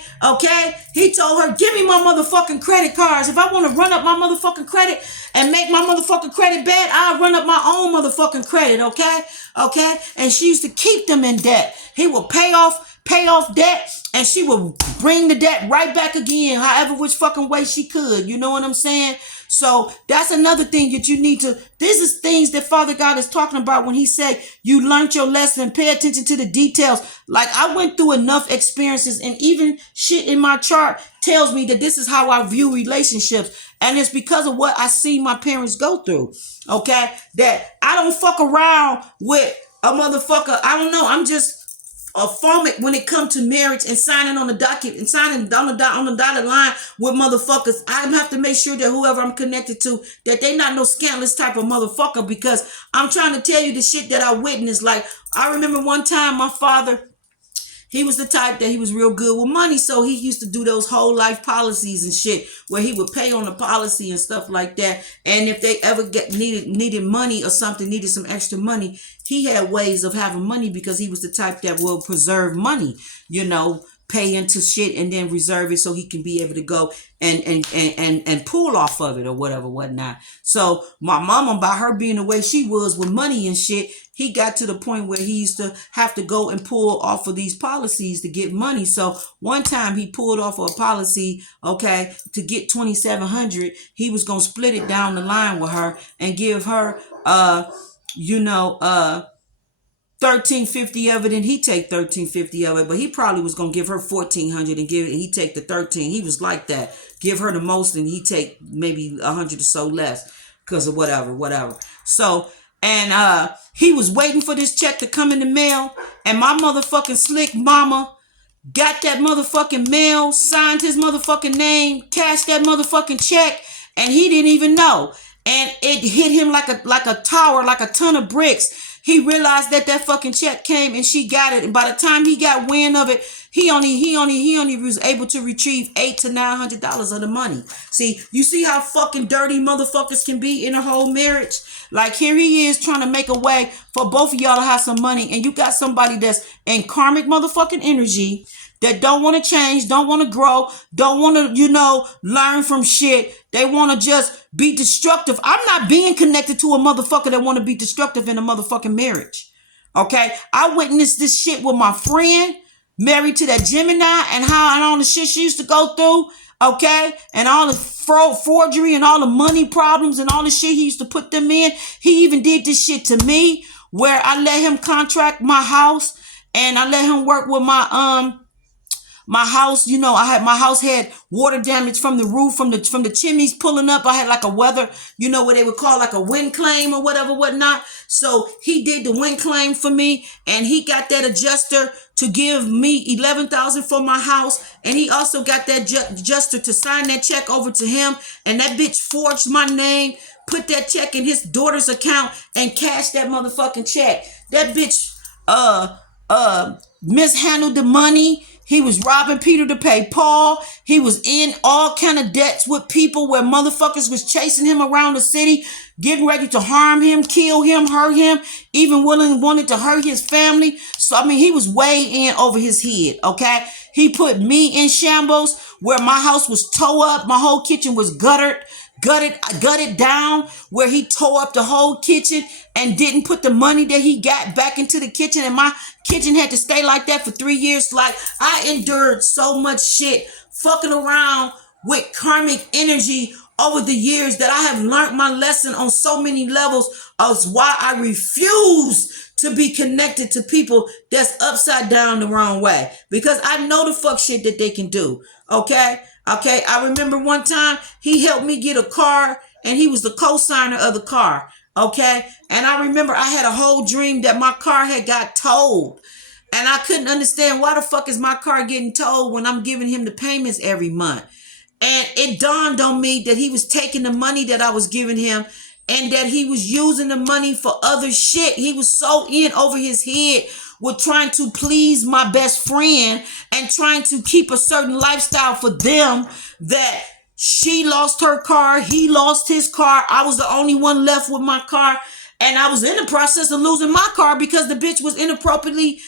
He told her, give me my motherfucking credit cards. If I want to run up my motherfucking credit and make my motherfucking credit bad, I'll run up my own motherfucking credit. Okay? And she used to keep them in debt. He would pay off debt, and she would bring the debt right back again, however which fucking way she could. You know what I'm saying? So that's another thing that you need to, this is things that Father God is talking about when he said, you learned your lesson, pay attention to the details. Like, I went through enough experiences, and even shit in my chart tells me that this is how I view relationships. And it's because of what I see my parents go through. Okay? That I don't fuck around with a motherfucker. I don't know. I'm just a format when it comes to marriage and signing on the docket and signing on the dotted line with motherfuckers. I have to make sure that whoever I'm connected to, that they not no scandalous type of motherfucker, because I'm trying to tell you the shit that I witnessed. Like, I remember one time my father, he was the type that he was real good with money, so he used to do those whole life policies and shit where he would pay on the policy and stuff like that. And if they ever needed money or something, needed some extra money, he had ways of having money because he was the type that will preserve money, pay into shit and then reserve it so he can be able to go and pull off of it or whatnot. So my mama, by her being the way she was with money and shit, he got to the point where he used to have to go and pull off of these policies to get money. So one time he pulled off a policy, okay, to get $2,700. He was gonna split it down the line with her and give her $1,350 of it, and he take $1,350 of it, but he probably was gonna give her $1,400 and he take the 13. He was like that, give her the most and he take maybe 100 or so less because of whatever. So, and he was waiting for this check to come in the mail, and my motherfucking slick mama got that motherfucking mail, signed his motherfucking name, cashed that motherfucking check, and he didn't even know. and it hit him like a tower, like a ton of bricks. He realized that fucking check came and she got it. And by the time he got wind of it, he only was able to retrieve $800 to $900 of the money. See, you see how fucking dirty motherfuckers can be in a whole marriage? Like, here he is trying to make a way for both of y'all to have some money, and you got somebody that's in karmic motherfucking energy that don't want to change, don't want to grow, don't want to, learn from shit. They want to just be destructive. I'm not being connected to a motherfucker that want to be destructive in a motherfucking marriage. Okay? I witnessed this shit with my friend, married to that Gemini, and all the shit she used to go through. Okay? And all the forgery and all the money problems and all the shit he used to put them in. He even did this shit to me, where I let him contract my house, and I let him work with my house. My house had water damage from the roof, from the chimneys pulling up. I had like a weather, what they would call like a wind claim or whatnot. So he did the wind claim for me, and he got that adjuster to give me $11,000 for my house, and he also got that adjuster to sign that check over to him, and that bitch forged my name, put that check in his daughter's account, and cashed that motherfucking check. That bitch mishandled the money. He was robbing Peter to pay Paul. He was in all kind of debts with people, where motherfuckers was chasing him around the city, getting ready to harm him, kill him, hurt him, even wanted to hurt his family. So, he was way in over his head, okay? He put me in shambles, where my house was tore up. My whole kitchen was gutted down, where he tore up the whole kitchen and didn't put the money that he got back into the kitchen, and my kitchen had to stay like that for 3 years. Like, I endured so much shit fucking around with karmic energy over the years, that I have learned my lesson on so many levels of why I refuse to be connected to people that's upside down the wrong way, because I know the fuck shit that they can do. Okay, I remember one time he helped me get a car, and he was the co-signer of the car. Okay, and I remember I had a whole dream that my car had got towed, and I couldn't understand why the fuck is my car getting towed when I'm giving him the payments every month. And it dawned on me that he was taking the money that I was giving him, and that he was using the money for other shit. He was so in over his head with trying to please my best friend and trying to keep a certain lifestyle for them, that she lost her car, he lost his car. I was the only one left with my car, and I was in the process of losing my car because the bitch was inappropriately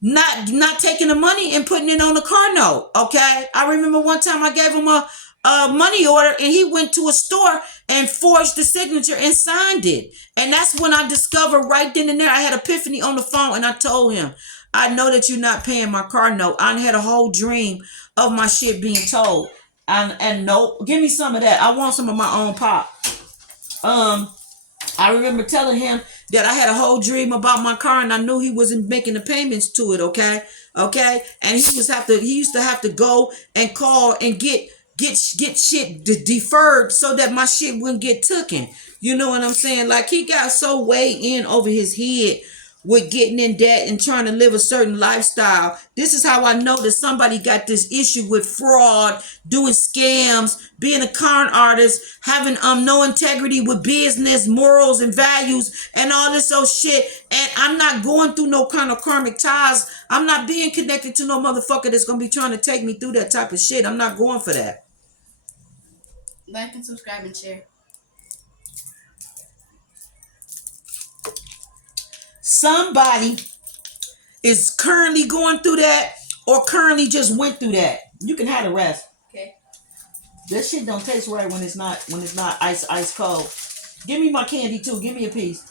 not taking the money and putting it on the car note. Okay, I remember one time I gave him a money order, and he went to a store and forged the signature and signed it. And that's when I discovered right then and there, I had epiphany on the phone, and I told him, I know that you're not paying my car note. I had a whole dream of my shit being told. And no, give me some of that. I want some of my own pop. I remember telling him that I had a whole dream about my car, and I knew he wasn't making the payments to it. Okay. And he used to have to go and call and get shit deferred so that my shit wouldn't get taken. You know what I'm saying? Like, he got so way in over his head with getting in debt and trying to live a certain lifestyle. This is how I know that somebody got this issue with fraud, doing scams, being a con artist, having no integrity with business, morals and values, and all this old shit. And I'm not going through no kind of karmic ties. I'm not being connected to no motherfucker that's gonna be trying to take me through that type of shit. I'm not going for that. Like and subscribe and share. Somebody is currently going through that, or currently just went through that. You can have the rest. Okay. This shit don't taste right when it's not ice cold. Give me my candy too. Give me a piece.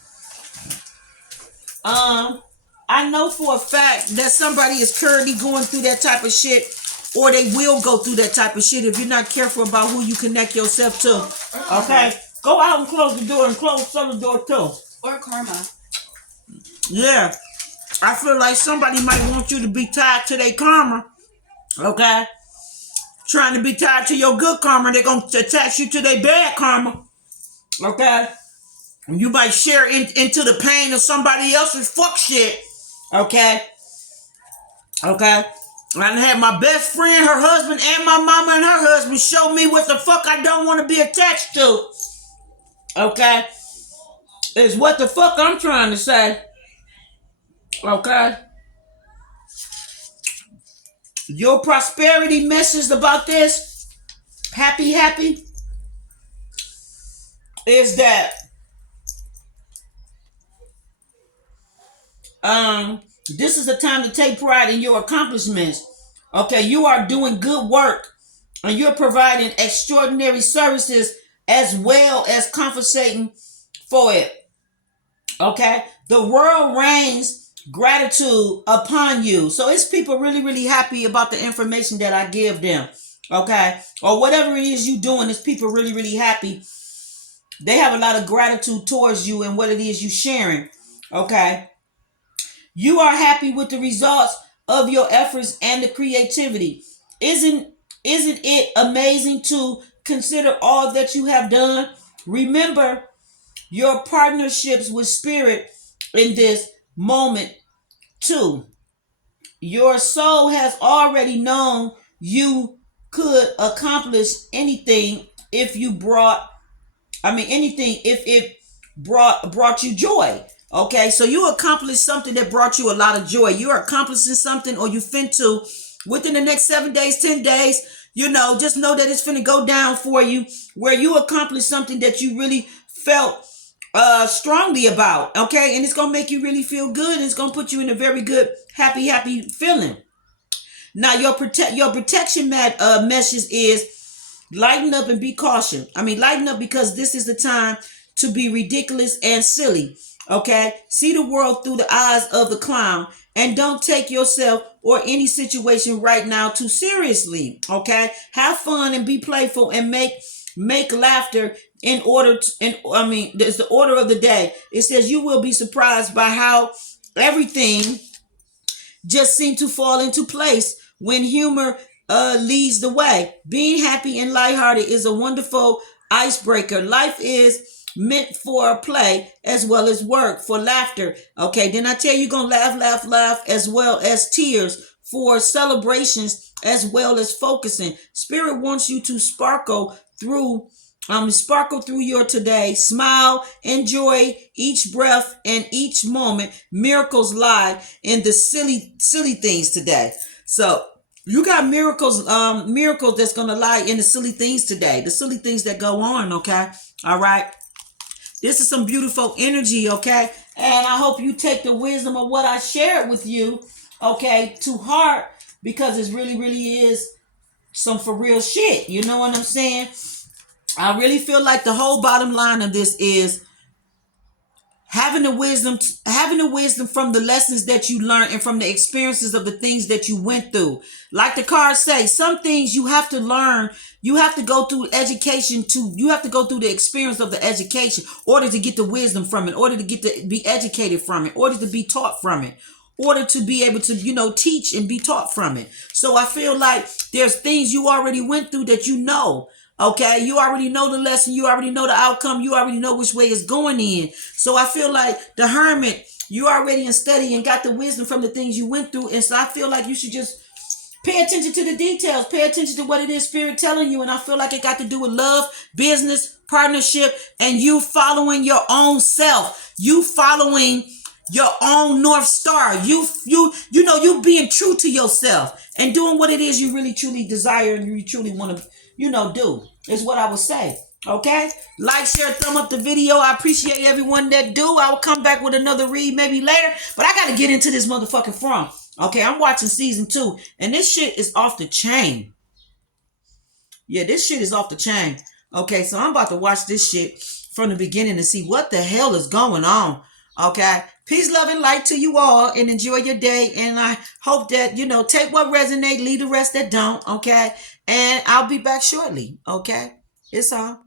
I know for a fact that somebody is currently going through that type of shit, or they will go through that type of shit if you're not careful about who you connect yourself to. Okay? Go out and close the door, and close the other door too. Or karma. Yeah. I feel like somebody might want you to be tied to their karma. Okay? Trying to be tied to your good karma, they're going to attach you to their bad karma. Okay? You might share into the pain of somebody else's fuck shit. Okay? I had my best friend, her husband, and my mama and her husband show me what the fuck I don't want to be attached to. Okay? Is what the fuck I'm trying to say. Okay? Your prosperity message about this, happy, is that this is a time to take pride in your accomplishments. Okay, you are doing good work and you're providing extraordinary services as well as compensating for it. Okay, the world rains gratitude upon you. So it's people really happy about the information that I give them. Okay, or whatever it is you doing, it's people really happy. They have a lot of gratitude towards you and what it is you sharing. Okay, you are happy with the results of your efforts and the creativity. Isn't isn't it amazing to consider all that you have done? Remember your partnerships with spirit in this moment too. Your soul has already known you could accomplish anything if you brought anything if it brought you joy. Okay, so you accomplished something that brought you a lot of joy. You're accomplishing something, or you fin to within the next 7 days, 10 days. Just know that it's finna go down for you, where you accomplished something that you really felt strongly about. Okay, and it's gonna make you really feel good. And it's gonna put you in a very good, happy feeling. Now your protection message is lighten up and be cautious. Lighten up because this is the time to be ridiculous and silly. Okay? See the world through the eyes of the clown and don't take yourself or any situation right now too seriously. Okay? Have fun and be playful and make laughter in order to, there's the order of the day. It says you will be surprised by how everything just seem to fall into place when humor leads the way. Being happy and lighthearted is a wonderful icebreaker. Life is meant for play as well as work, for laughter. Okay, then I tell you, you're going to laugh, as well as tears, for celebrations as well as focusing. Spirit wants you to sparkle through your today. Smile, enjoy each breath and each moment. Miracles lie in the silly things today. So you got miracles that's gonna lie in the silly things today, the silly things that go on. Okay, all right. This is some beautiful energy. Okay, and I hope you take the wisdom of what I shared with you, okay, to heart, because it really is some for real shit. You know what I'm saying? I really feel like the whole bottom line of this is having the wisdom from the lessons that you learned and from the experiences of the things that you went through. Like the cards say, some things you have to learn. You have to go through education you have to go through the experience of the education in order to get the wisdom from it, in order to get to be educated from it, in order to be taught from it, in order to be able to teach and be taught from it. So I feel like there's things you already went through that you know. Okay, you already know the lesson, you already know the outcome, you already know which way it's going in. So I feel like the hermit, you already in study and got the wisdom from the things you went through. And so I feel like you should just pay attention to the details, pay attention to what it is Spirit telling you. And I feel like it got to do with love, business, partnership, and you following your own self. You following your own North Star. You being true to yourself and doing what it is you really truly desire and you truly want to do, is what I would say. Okay, like, share, thumb up the video. I appreciate everyone that do. I will come back with another read maybe later, but I got to get into this motherfucking from. Okay, I'm watching season 2 and this shit is off the chain. Yeah, this shit is off the chain. Okay, so I'm about to watch this shit from the beginning and see what the hell is going on. Okay, peace, love, and light to you all, and enjoy your day. And I hope that take what resonate, leave the rest that don't. Okay, and I'll be back shortly. Okay, it's all.